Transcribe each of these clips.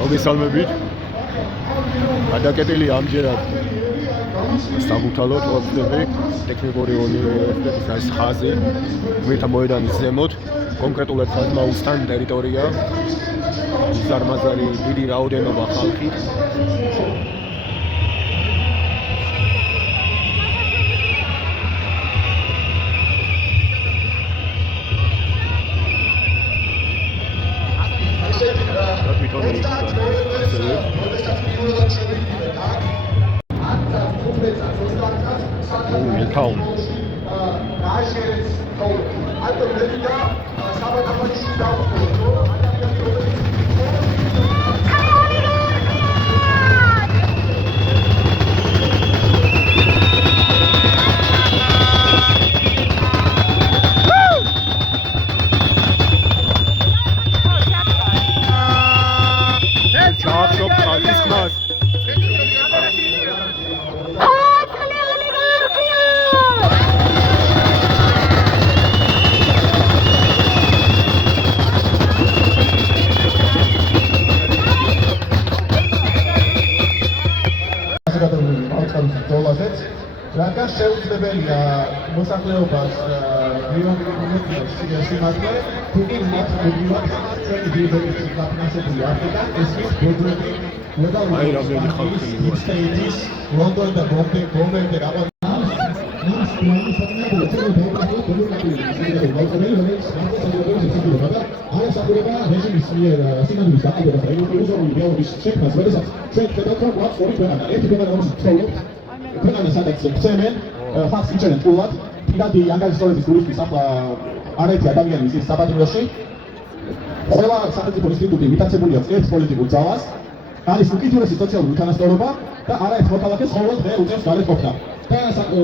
მოგესალმებით. გადაკეტილი ამჯერად საბუთალო თვალწინები ტექნიკური უნივერსიტეტის ეს ხაზი გმირთა მოედანის ზემოთ, კონკრეტულად ხაზმაუსთან ტერიტორია, ზარმაზარი დიდი რაოდენობა ხალხი. Town. რადგან შეუძლებელია მოსახლეობას მივაგროვოს სიმართლე, თუმცა მათ მოგივათ ჩვენი დირექტორი გაფინანსებული არქიტექტა ეს ის პროგრამები მოდალმაის ლონდონ და ბომბეი და ქვეყანა სადაც ხსენენ ხალხს იჭერენ ფულად, პირადი ანგარიშგებების გულისთვის ახლა არაერთი ადამიანი ის საპატრიოში. ყველა სახელმწიფო ინსტიტუტი მიტაცებულია ერთ პოლიტიკურ ძალას, არის უკიდურესი სოციალური უთანასწორობა და არაერთ მოქალაქეს ყოველ დღე უწევს გარეთ ყოფნა. და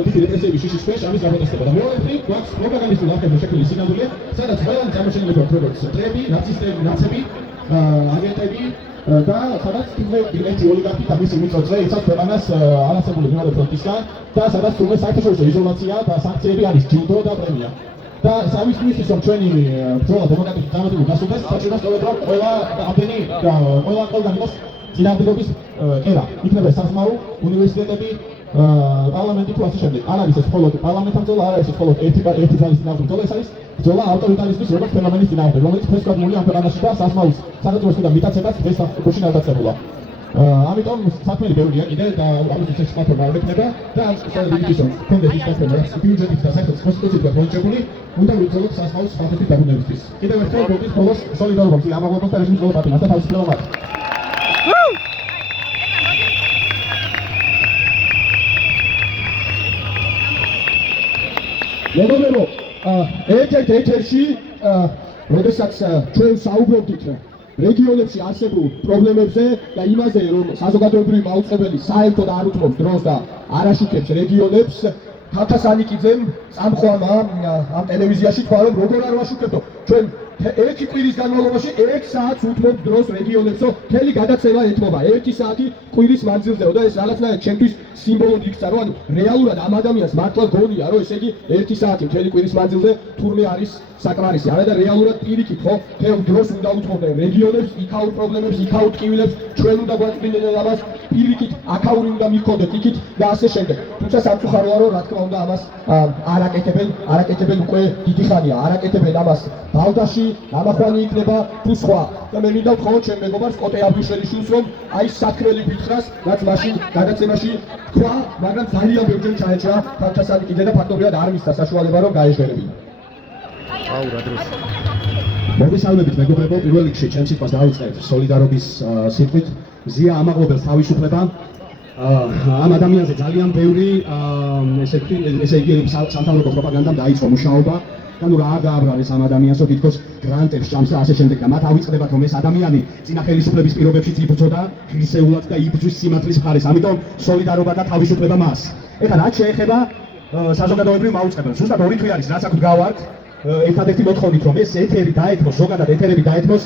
დიდი რეპრესიების შიშის ქვეშ ამის გაბატონება და მეორე მხრივ გვაქვს პროპაგანდისტული არხებზე შექმნილი სინამდვილე, სადაც ყველანი წარმოჩენილი როგორც ტრები, ნაცისტები, ნაცები, აგენტები და სადაც ერთი ოლიგარქი და მისი მიწოწე იცავს ქვეყანას არასებული მიმართული ფრონტისგან და სადაც თურმე საერთაშორისო იზოლაცია და სანქციები არის ჯილდო და პრემია. და სამის მისთვის რომ ჩვენი ბრძოლა დემოკრატიული წარმატებით გასულდეს, საჭიროა სწორედ რომ ყველა ამდენი ყველგან იყოს წინააღმდეგობის კერა. იქნება საზმაო, უნივერსიტეტები, პარლამენტი თუ ასე შემდეგ. არ არის ეს მხოლოდ პარლამენტთან ბრძოლა, არ არის ეს მხოლოდ ერთი ძალის წინააღმდეგ ბრძოლა, ეს არის ბრძოლა ავტორიტარიზმის როგორც ფენომენის წინააღმდეგ, რომელიც ფესკადმულია ამ ქვეყანაში და საზმაოს საქართველოს და მიტაცებას დღეს გუშინ არ დაწებულა. ამიტომ საქმეები ბევრია კიდე და ამისთვის ეს პლატფორმა არ ექნება და სწორედ იმის რომ კონდეთ ის პლატფორმა ბიუჯეტით და საერთოდ კონსტიტუციით განმოჭებული, უნდა ვიძრაობთ საზმაოს ხალხის დაბრუნებისთვის. კიდევ ერთხელ გოგის ბოლოს სოლიდარობა ამაღლებას და რეჟიმის გულობატებას და თავისუფლება მათ. მეგობრებო, ერთ-ერთ ეთერში, როდესაც ჩვენ საუბრობდით რეგიონებში არსებულ პრობლემებზე და იმაზე, რომ საზოგადოებრივი მაუწყებელი საერთოდ არ უთმობს დროს და არ აშუქებს რეგიონებს, თათა სანიკიძემ წამყვანა ამ ტელევიზიაში თქვა, რომ როგორ არ ვაშუქებდო, ჩვენ ერთი კვირის განმავლობაში 1 საათს უთმობთ დროს რეგიონებსო, მთელი გადაცემა ეთმობა 1 საათი კვირის მანძილზეო და ეს რაღაცნაირად ჩემთვის სიმბოლოდ იქცა, რომ ანუ რეალურად ამ ადამიანს მართლა გონია, რომ ესე იგი 1 საათი მთელი კვირის მანძილზე თურმე არის საკმარისი. არა და რეალურად პირიქით, ხო, თელ დროს უნდა უთმობდნენ რეგიონებს, იქაურ პრობლემებს, იქაურ ტკივილებს, ჩვენ უნდა გვაწმინდედნენ ამას, პირიქით, აქაური უნდა მივქონდეთ იქით და ასე შემდეგ. თუმცა სამწუხაროა, რომ რა თქმა უნდა ამას არაკეთებენ უკვე დიდი ხანია, არაკეთებენ ამას ბალდაში, ამახვანი იქნება თუ სხვა. და მე მინდა ვთხოვოთ ჩემ მეგობარს კოტე აბდუშელიშვილს, რომ აი საკრელი ფიქრას, რაც მაშინ გადაცემაში თქვა, მაგრამ ძალიან ბევრჯერ ჩაეჭრა თათა სანიკიძე და ფაქტობრივად არ მისცა საშუალება რომ გაეშველებინა. მოგესალმებით მეგობრებო, პირველ რიგში ჩემს სიტყვას დავიწყებ სოლიდარობის სიტყვით. მზია ამაღლობელს თავისუფლება. ამ ადამიანზე ძალიან ბევრი ესე იგი სამთავრობო პროპაგანდამ დაიწყო მუშაობა. და ნუ რა გააბრალეს ამ ადამიანს, რომ თითქოს გრანტებს ჭამს და ასე შემდეგ და მათ ავიწყდებათ, რომ ეს ადამიანი წინა ხელისუფლების პირობებშიც იბრძოდა ღირსეულად და იბრძვის სიმართლის მხარეს. ამიტომ სოლიდარობა და თავისუფლება მას. ეხლა რაც შეეხება საზოგადოებრივ მაუწყებელს, ზუსტად ორი თვე არის, რაც აქ გავართ ერთადერთი მოთხოვნით, რომ ეს ეთერი დაეთმოს, ზოგადად ეთერები დაეთმოს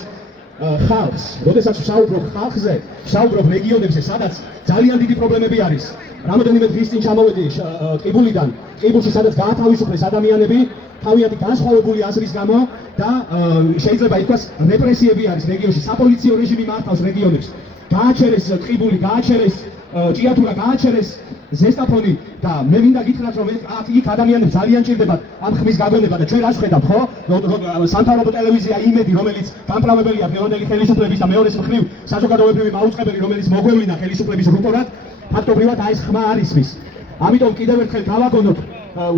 ხალხს. როდესაც ვსაუბრობ ხალხზე, ვსაუბრობ რეგიონებზე, სადაც ძალიან დიდი პრობლემები არის. რამოდენიმე დღის წინ ჩამოვედი ტყიბულიდან, ტყიბულში სადაც გაათავისუფლეს ადამიანები თავიანთი განსხვავებული აზრის გამო და შეიძლება ითქვას რეპრესიები არის რეგიონში, საპოლიციო რეჟიმი მართავს რეგიონებს. გააჩერეს ტყიბული, გააჩერეს ჭიათურა, გააჩერეს ზესტაფონი და მე მინდა გითხრათ რომ იქ ადამიანებს ძალიან ჭირდებათ ამ ხმის გაგონება და ჩვენ რას ხედავთ ხო? სამთავრობო ტელევიზია იმედი რომელიც გამправებელია დღევანდელი ხელისუფლების და მეორეს მხრივ საზოგადოებრივი მაუწყებელი რომელიც მოგვევლინა ხელისუფლების რუპორად ფაქტობრივად აი ეს ხმა არის მის. ამიტომ კიდევ ერთხელ გავაგონოთ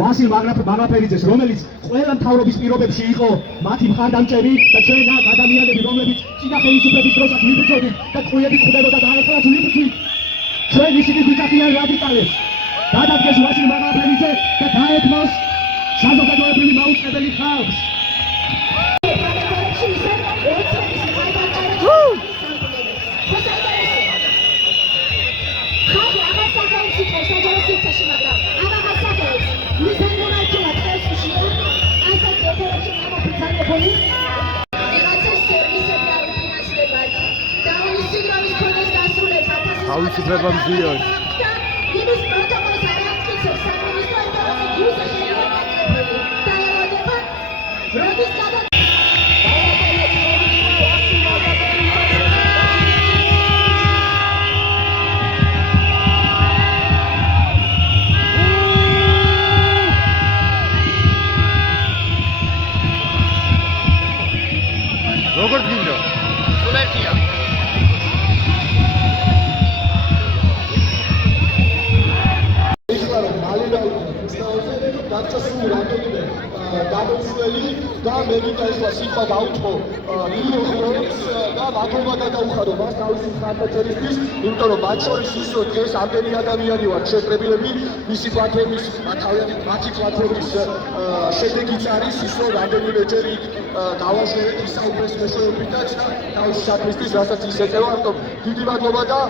ვასილ მაღლაფერიძეს რომელიც ყველა მთავრობის პირობებში იყო მათი მხარდამჭერი და ჩვენ აქ ადამიანები რომლებიც წინა ხელისუფლების დროსაც ვიბრძოდით და ყვიებით ხვდებოდა და ახლა ვიბრძვით ჩვენ ისინი გვიწახიან რადიკალებს გადადგეს ვასილ მაღლაფერიძე და დაეთმოს საზოგადოებრივი მაუწყებელი ხალხს თავისუფლება მზიოს. როგორ გინდა? სულერთია. გამოსვლელი და მე მინდა ეს სიტყვა გავუთმო ლიდერებს და მადლობა გადაუხადო მას თავისი ხარდაჭერისთვის, იმიტომ რომ მათ შორის ის რომ დღეს ამდენი ადამიანი ვართ შეკრებილები, მისი პლატფორმის მათი პლატფორმის შედეგიც არის ის რომ რამდენიმეჯერ გავაშერეთ ისაუბრეს მეშვეობითაც და თავისი საქმისთვის, რასაც ის ეწევა, ამიტომ დიდი მადლობა და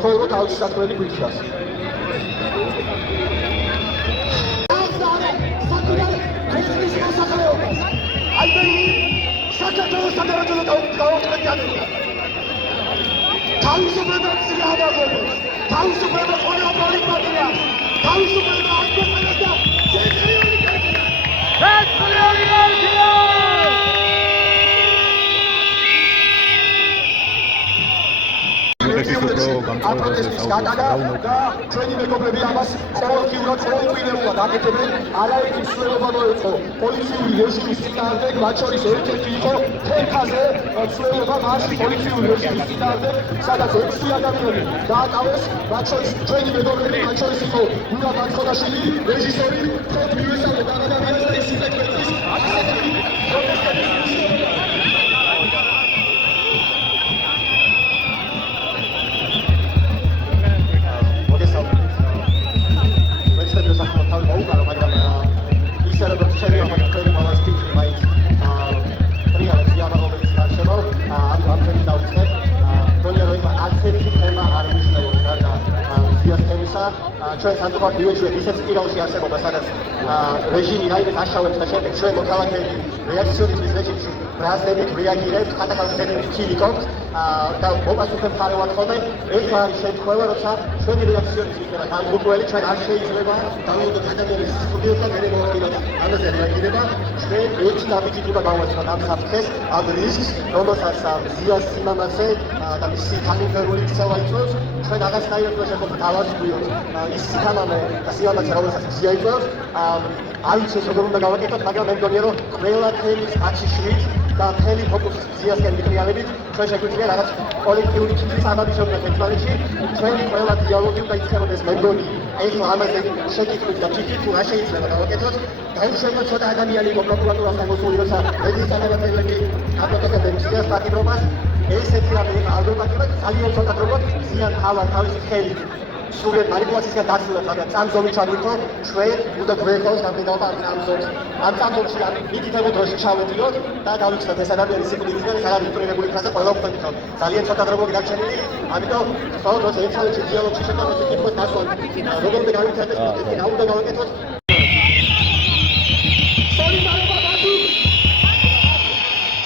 ხოლმე თავისი საქმეები გვითხრას. საქართველოს სადარაჯო გაუწყეთიანია. თავისუფლება სიამოვნებელს, თავისუფლება ყველა პოლიტიკა, თავისუფლება აკეთებს და ზეწრიული კაცია. აპროტესტის გატანა და ჩვენი მეგობრები ამას ყოველდღიურად ყოველკვირეულად აკეთებენ. არაერთი მსვლელობა მოეწყო პოლიციური რეჟიმის წინააღმდეგ, მათ შორის ერთ-ერთი იყო თერქაზე მსვლელობა მასში პოლიციური რეჟიმის წინააღმდეგ, სადაც 6 ადამიანი დააკავეს, მათ შორის ჩვენი მეგობრები, მათ შორის იყო გურამ მაცხოვაშვილი, რეჟისორი, პროდიუსერი და ადამიანის და ის სიტყვების ასეთი ჩვენ სანდუხად მივეჩვევთ ისეთ პირალში არსებობა, სადაც რეჟიმი რაიმეს აშავებს და შემდეგ ჩვენ მოქალაქეები რეაქციონიზმის რეჟიმში ბრაზდებით რეაგირებთ, ხათახალწედებით ქილიკობთ და მოპასუხებ მხარევად ხოლმე. ეს არის შემთხვევა, როცა ჩვენი რეაქციონიზმი იქნება განმგუბრელი, ჩვენ არ შეიძლება დავუდგოთ ადამიანის სიკვდილს და მერე მოვახდინოთ ამაზე რეაგირება. ჩვენ ერთ დამიტკინება გავაცნოთ ამ საფრთხეს, ამ რისკს, რომელსაც ზიას სიმამაცე და მისი თანმიმდევრული ქცევა იწვევს. ჩვენ აღასნაირად უნდა შეხვდეთ დავასწრიოთ ის სიტანამე და სიმამაცე, რომელსაც ზია იწვევს. არ ვიცი როგორ უნდა გავაკეთოთ, მაგრამ მე მგონია რომ ყველა თემის აშიშრით და მთელი ფოკუსი ზიასკენ მიტყიალებით ჩვენ შეგვიძლია რაღაც კოლექტიური თითის ამბავი ერთმანეთში. ჩვენი ყველა დიალოგი უნდა იწყებოდეს, მე მგონი ეხლა ამაზე შეკითხვით და თითქოს რა შეიძლება გავაკეთოთ. დაუშვებოთ ცოტა ადამიანი პროკურატურასთან მოსული, როცა მედიის თანამდებობები აპროტესტებს ზიას პატიმრობას. ესეთი რამე ალბათ ძალიან ცოტა დროებით ზიან თავისი ხელით სულიერ მანიპულაციისგან დაცულად, მაგრამ წამზომი ჩაგვიქო, ჩვენ უნდა გვეყოს გამიდაობა ამ წამზომს. ამ წამზომში მიდითებო დროში ჩავედიოთ და დავიწყოთ ეს ადამიანის სიკვდილისგან, ეს არის ტრენებული ფრაზა ყველა ვხვდებით. ძალიან ცოტა დროებით დარჩენილი, ამიტომ სწორედ როცა ერთმანეთში დიალოგში შეტანოს კითხოს ნასვან, როგორ უნდა გავიქცეთ, რა უნდა გავაკეთოთ. სოლიდარობა ბათუმ!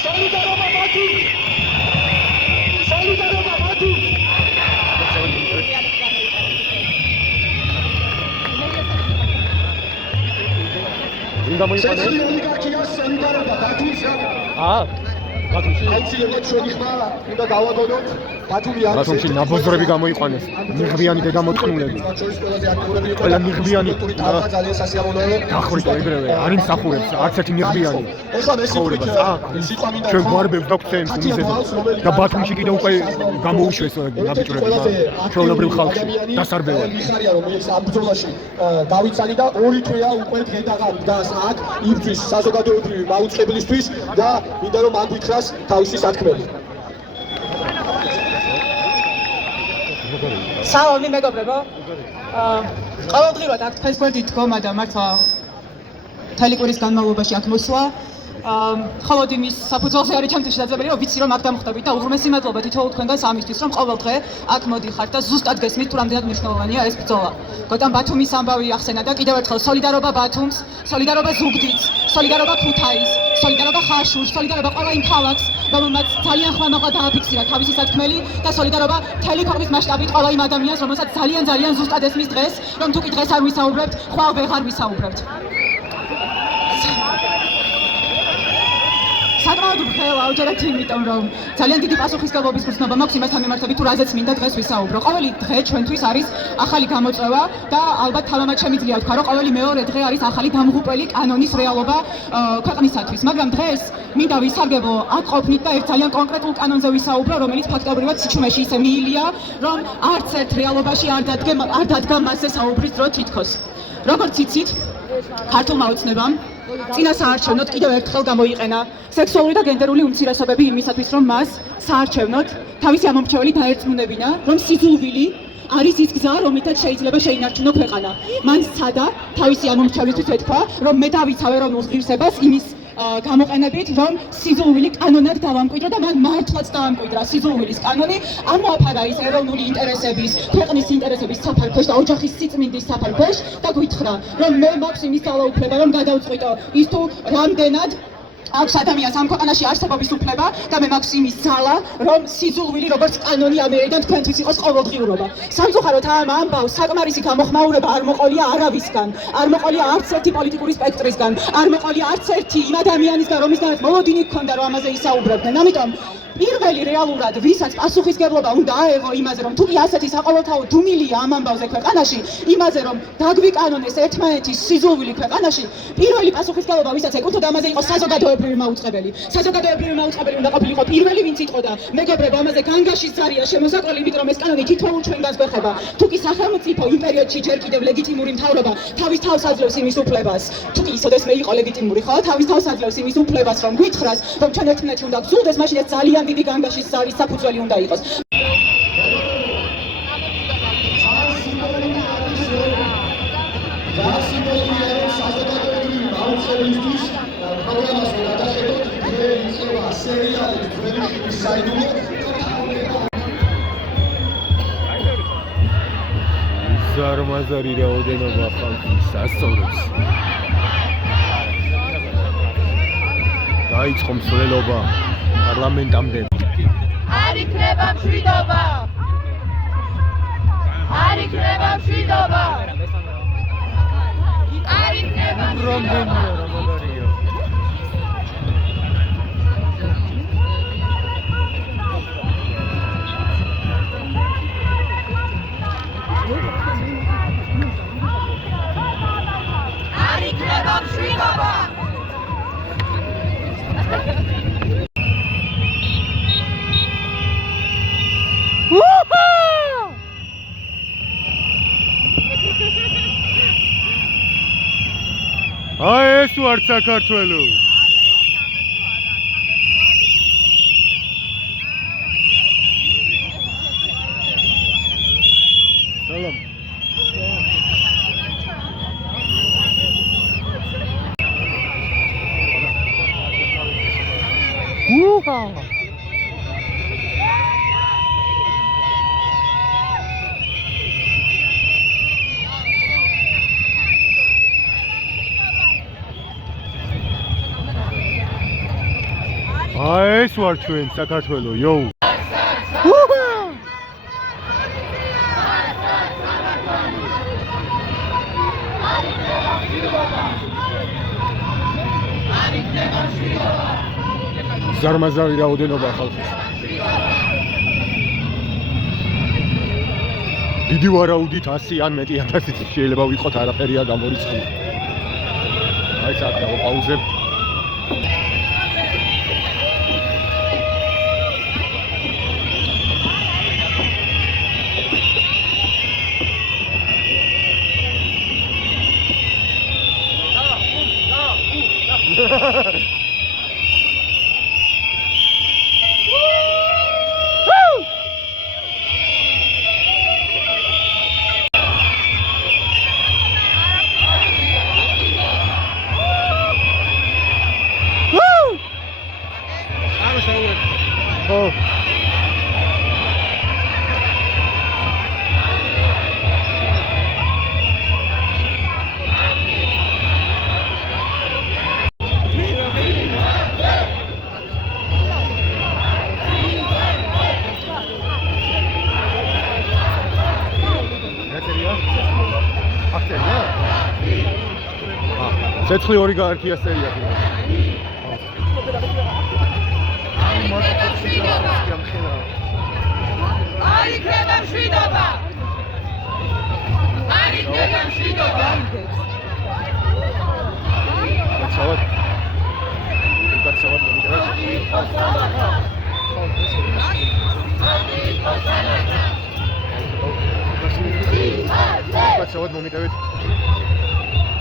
სოლიდარობა ბათუმ! სოლიდარობა ბათუმ! Inda moim panem? Oligarchia solidarna, tak? აუცილებლად ჩვენი ხმა უნდა დავაგონოთ ბათუმი არის ბათუმში ნაბოზრები გამოიყვანეს მიღბიანი და გამოწყნულები ყველა მიღბიანი ძალიან სასიამოვნოა დახრიტო ეგრევე არ იმსახურებს არც ერთი მიღბიანი ეხლა მესიყვით სიტყვა მინდა ჩვენ გვარბევს დაგწენს მიზეზი და ბათუმში კიდე უკვე გამოუშვეს ნაბიჯურები ჩვეულებრივ ხალხში დასარბევად მიხარია რომ ეს ამ ბრძოლაში დავიცანი და ორი თვეა უკვე დღედაღარ დგას აქ იბრძვის საზოგადოებრივი მაუწყებლისთვის და მინდა რომ მან გითხრას თავისი სათქმელი სალამი მეგობრებო. ყოველდღიურად აქ თქვენს გვერდით დგომა და მართლა მთელი კვირის განმავლობაში აქ მოსვლა. ხოლოდ იმის საფუძველზე არის ჩემთვის შესაძლებელი, რომ ვიცი რომ აქ დამხვდებით და უღრმესი მადლობა თითოეულ თქვენგანს ამისთვის, რომ ყოველ დღე აქ მოდიხართ და ზუსტად გესმით თუ რამდენად მნიშვნელოვანია ეს ბრძოლა. გოდან ბათუმის ამბავი ახსენა და კიდევ ერთხელ სოლიდარობა ბათუმს, სოლიდარობა ზუგდიდს, სოლიდარობა ქუთაისს, სოლიდარობა ხაშურს, სოლიდარობა ყველა იმ ქალაქს, რომელმაც ძალიან ხმამაღლა დააფიქსირა თავისი სათქმელი და სოლიდარობა მთელი ქვეყნის მასშტაბით ყველა იმ ადამიანს, რომელსაც ძალიან ზუსტად ესმის დღეს, რომ თუ კი დღეს არ ვისაუბრებთ, ხვალ ვეღარ ვისაუბრებთ. საკმაოდ ვრცელა უჯერეთ იმიტომ რომ ძალიან დიდი პასუხისმგებლობის გრძნობა მაქვს იმასთან მიმართებით თუ რაზეც მინდა დღეს ვისაუბრო. ყოველი დღე ჩვენთვის არის ახალი გამოწვევა და ალბათ თავამაც შემიძლია ვთქვა რომ ყოველი მეორე დღე არის ახალი დამღუპელი კანონის რეალობა ქვეყნისათვის. მაგრამ დღეს მინდა ვისარგებლო აქ ყოფნით და ერთ ძალიან კონკრეტულ კანონზე ვისაუბრო, რომელიც ფაქტობრივად სიჩუმეში ისე მიილია, რომ არც ერთ რეალობაში არ დადგა მასზე საუბრის დრო თითქოს. როგორც იცით, ქართულმა ოცნებამ წინა საარჩევნოდ კიდევ ერთხელ გამოიყენა სექსუალური და გენდერული უმცირესობები იმისათვის, რომ მას საარჩევნოდ თავისი ამომრჩეველი დაერწმუნებინა, რომ სიძულვილი არის ის გზა, რომლითაც შეიძლება შეინარჩუნო ქვეყანა. მან სცადა თავისი ამომრჩევლისთვის ეთქვა, რომ მე დავიცავ ეროვნულ ღირსებას იმის გამოყენებით, რომ სიძულვილი კანონად დავამკვიდრო და მან მართლაც დაამკვიდრა სიძულვილის კანონი, ამოაფარა ის ეროვნული ინტერესების, ქვეყნის ინტერესების საფარქვეშ და ოჯახის სიწმინდის საფარქვეშ და გითხრა, რომ მე მაქვს იმის ძალაუფლება, რომ გადავწყვიტო ის თუ რამდენად აქვს ადამიანს ამ ქვეყანაში არსებობის უფლება და მე მაქვს იმის ძალა, რომ სიძულვილი როგორც კანონი ამერიდან თქვენთვის იყოს ყოველდღიურობა. სამწუხაროდ ამ ამბავს საკმარისი გამოხმაურება არ მოყოლია არავისგან, არ მოყოლია არც ერთი პოლიტიკური სპექტრისგან, არ მოყოლია არც ერთი იმ ადამიანისგან, რომლისგანაც მოლოდინი გქონდა, რომ ამაზე ისაუბრებდნენ. ამიტომ პირველი რეალურად ვისაც პასუხისმგებლობა უნდა აეღო იმაზე, რომ თუ კი ასეთი საყოველთაო დუმილია ამ ამბავზე ქვეყანაში, იმაზე რომ დაგვიკანონეს ერთმანეთის სიძულვილი ქვეყანაში, პირველი პასუხისმგებლობა ვისაც ეკუთვნოდა, ამაზე იყო საზოგადოებრივი მაუწყებელი. საზოგადოებრივი მაუწყებელი უნდა ყოფილიყო პირველი, ვინც იტყოდა, მეგობრებო, ამაზე განგაშის ზარია შემოსაკველი, იმიტომ რომ ეს კანონი თითოეულ ჩვენგანს გვეხება. თუ კი სახელმწიფო იმ პერიოდში ჯერ კიდევ ლეგიტიმური მთავრობა თავის თავს აძლევს იმის უფლებას, თუ კი ისოდეს მე იყო ლეგიტიმური, ხო, თავის თავს აძლევს იმის უფლებას, რომ გითხრას, რომ ჩვენ ერთმანეთში უნდა გზულდეს, მაშინ ეს ძალიან დიდი განგაშის ზარის საფუძველი უნდა იყოს. ზარმაზარი რაოდენობა ხალხის ასწორებს. დაიწყო მსვლელობა პარლამენტამდე. არ იქნება მშვიდობა! არ იქნება მშვიდობა! არ იქნება მშვიდობა! არ იქნება მშვიდობა! აი ეს ვარ საქართველო. სალამ. ეს ვარ ჩვენ საქართველო, იოუ. არ იქნება მშვიდობა. ზარმაზარი რაოდენობა ხალხის. დიდი ვარაუდით 100 ან მეტი 1000 შეიძლება ვიყოთ, არაფერია გამორიცხული. აი საათ დავაპაუზებ. ცეცხლი ორი გაარქია სერია. არ იქნება მშვიდობა! არ იქნება მშვიდობა! გაცავად მომიტევეთ.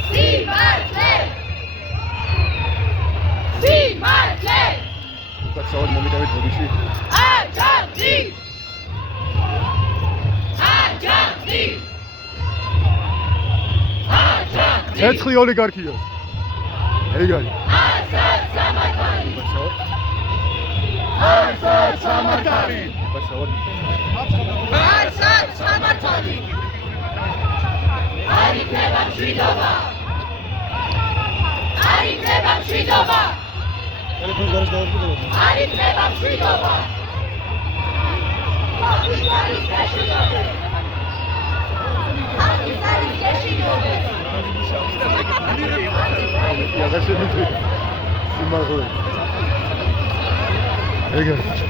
სიმართლე! სიმართლე! გაცავად მომიტევეთ ბოდიში. აჯანყი! აჯანყი! აჯანყი! ცეცხლი ოლიგარქიას. ეგარი. არსად სამართალი! არსად სამართალი. არსად სამართალი! არ იქნება მშვიდობა! არ იქნება მშვიდობა! არ იქნება მშვიდობა! ხალხის არის გაშინოდეს! ხალხის არის გაშინოდეს! ეგარი.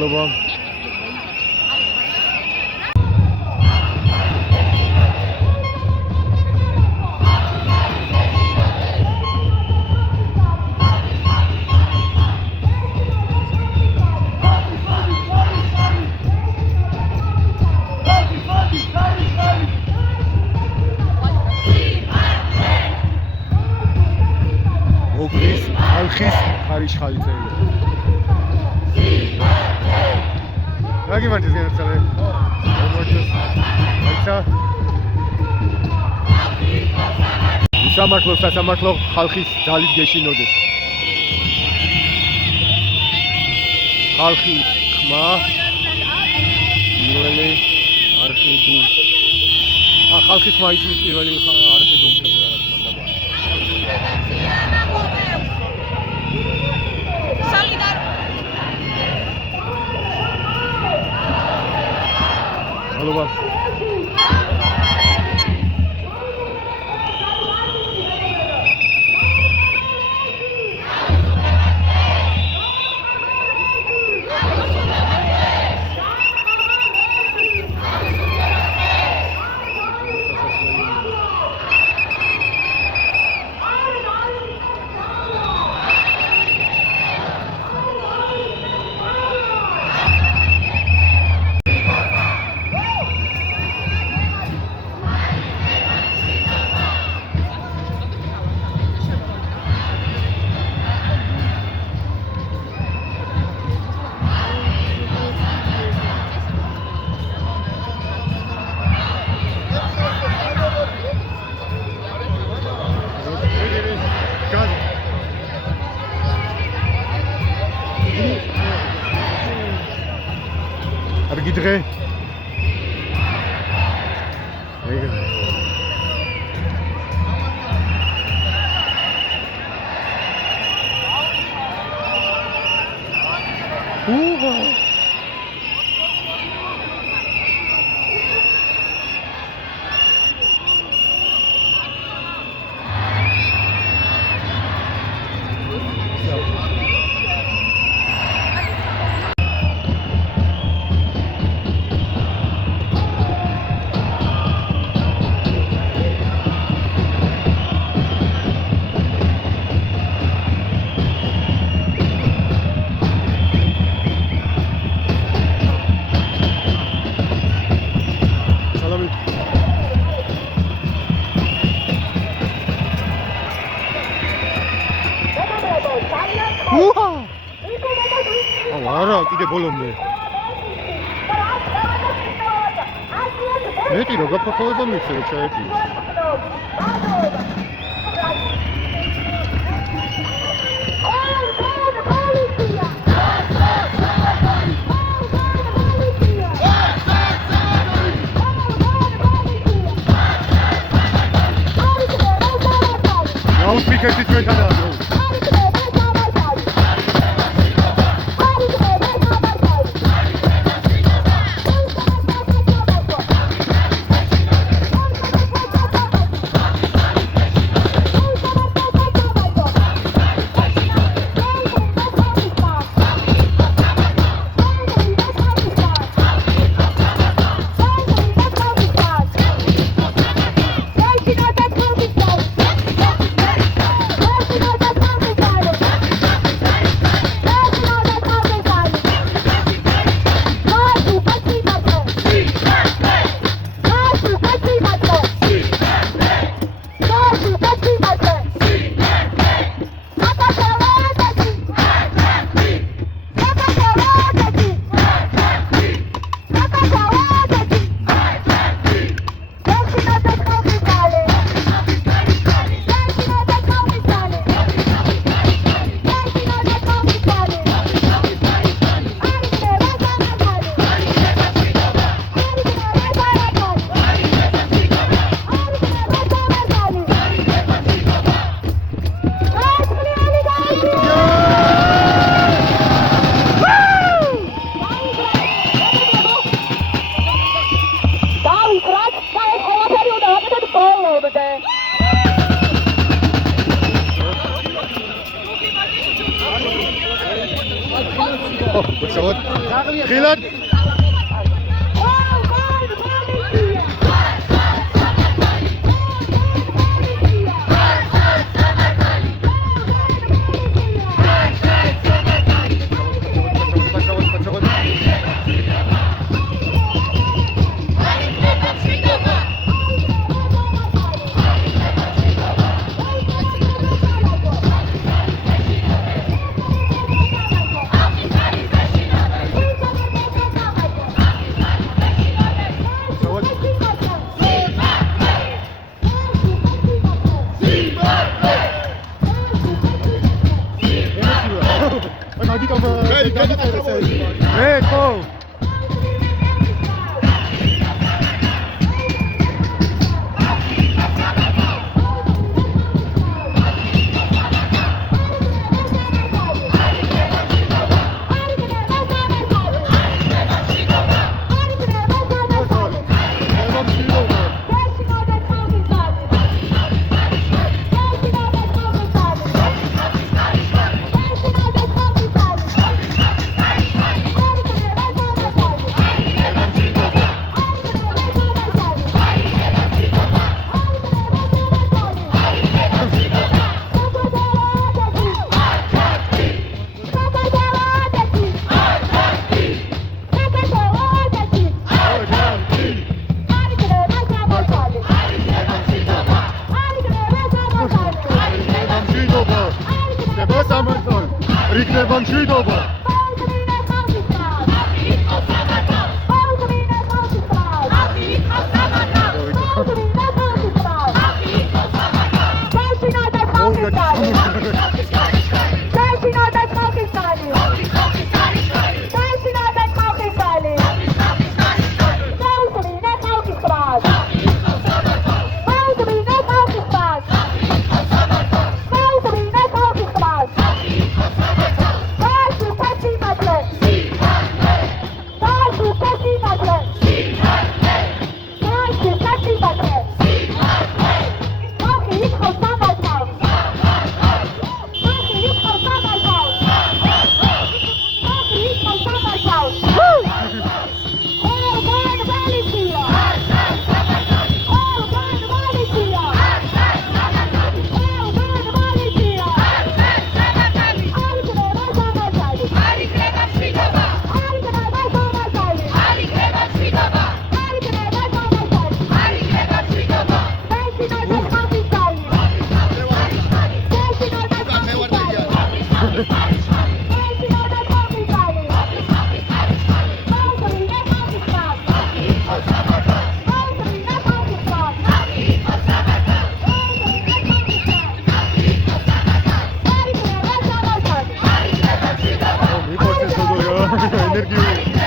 მადლობა. მოგრის ხალხის ხარიშხალი წერია. Ragi mantis genetsale. სამართლო ხალხის ძალით გეშინოდეს. ხალხი ხმა პირველი არხი დუ. ხალხის ხმა ისმის პირველი არხი დუ. მადლობა. კარგი დღე. არა, კიდე ბოლომდე. მეტი რა გაფრთხილება მიცე ჩაეტიოს. აუ სპიკერში ჩვენთანაა. ხილად რიგდება მშვიდობა. ენერგიული.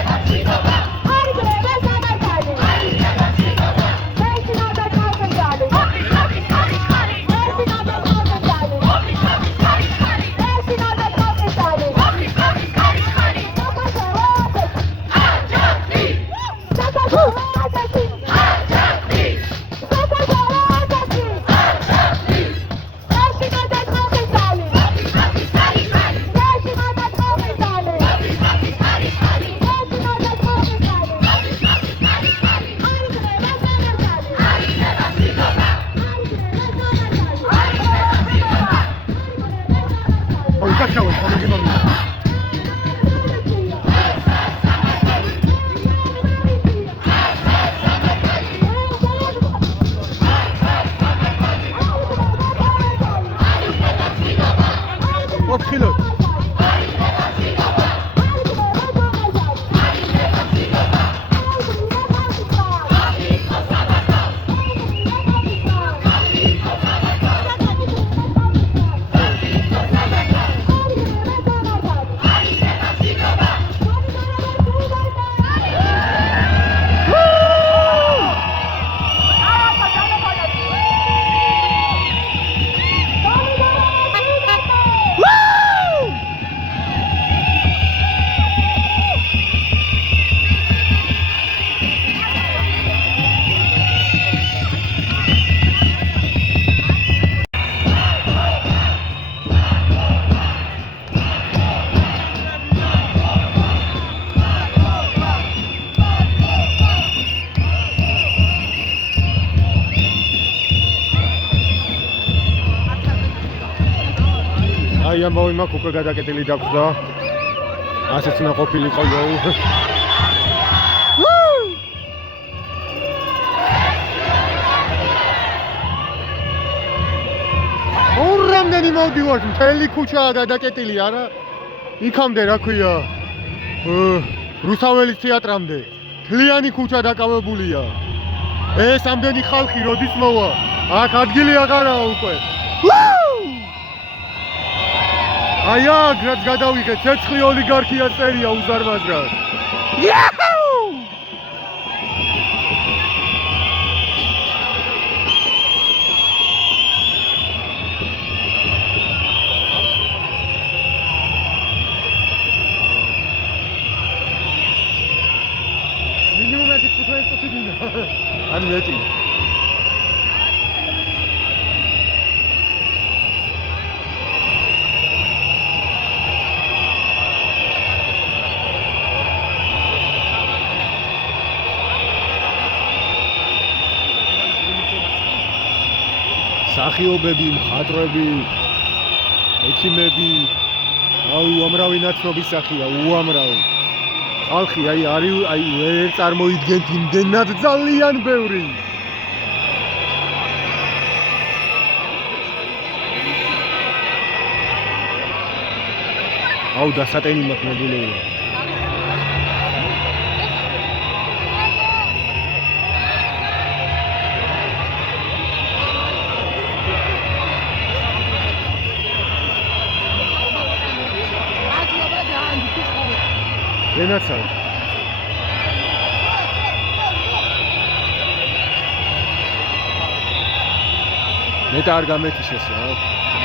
აი ამბავი მაქვს უკვე გადაკეტილი დაგვდა. ასეც უნდა ყოფილიყო იო. ორამდენი მოვდივართ, მთელი ქუჩაა გადაკეტილი, არა? იქამდე რა ქვია? რუსაველის თეატრამდე. მთლიანი ქუჩა დაკავებულია. ეს ამდენი ხალხი როდის მოვა? აქ ადგილი აღარაა უკვე. აი აქ რაც გადავიღეთ, ცეცხლი ოლიგარქია წერია უზარმაზრად. მინიმუმ 15 წუთი ან მეტი. სახიობები, მხატვრები, ექიმები, უამრავი ნაცნობის სახია, უამრავი. ხალხი აი ვერ წარმოიდგენთ იმდენად ძალიან ბევრი. დასატენი მაქვს მოგულეა. ენაცავ. მეტა არ გამეთიშეს რა.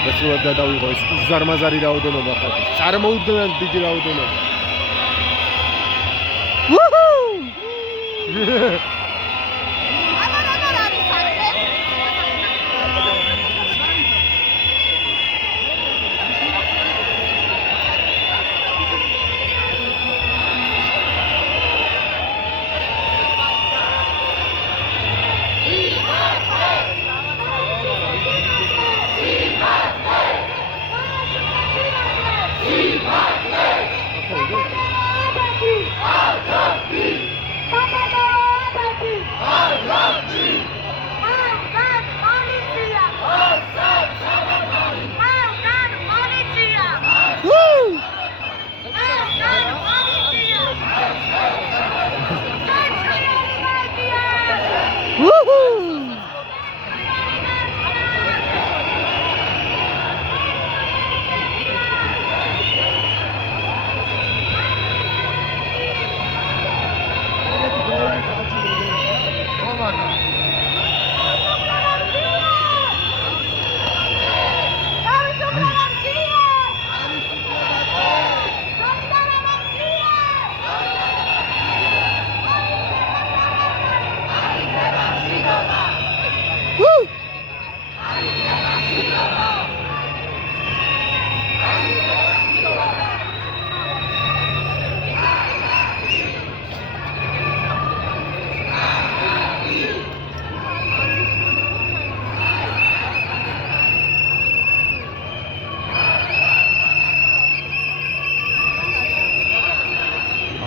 დასრულად გადავიღო ეს ზარმაზარი რაოდენობა ხალხის. წარმოუდგენლად დიდი რაოდენობა.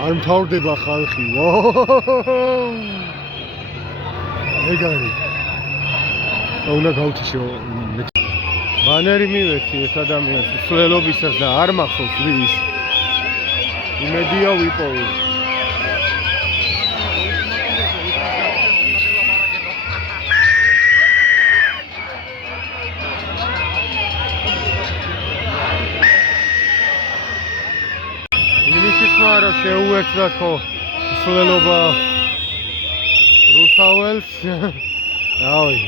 არ მთავრდება ხალხი. ეგ არის. უნდა გავთიშო. ბანერი მივეცი ეს ადამიანს სულელობისას და არ მახსოვს ვის. იმედია ვიპოვე. არა შეუერთდათ ხო სულელობა რუსაველს რავი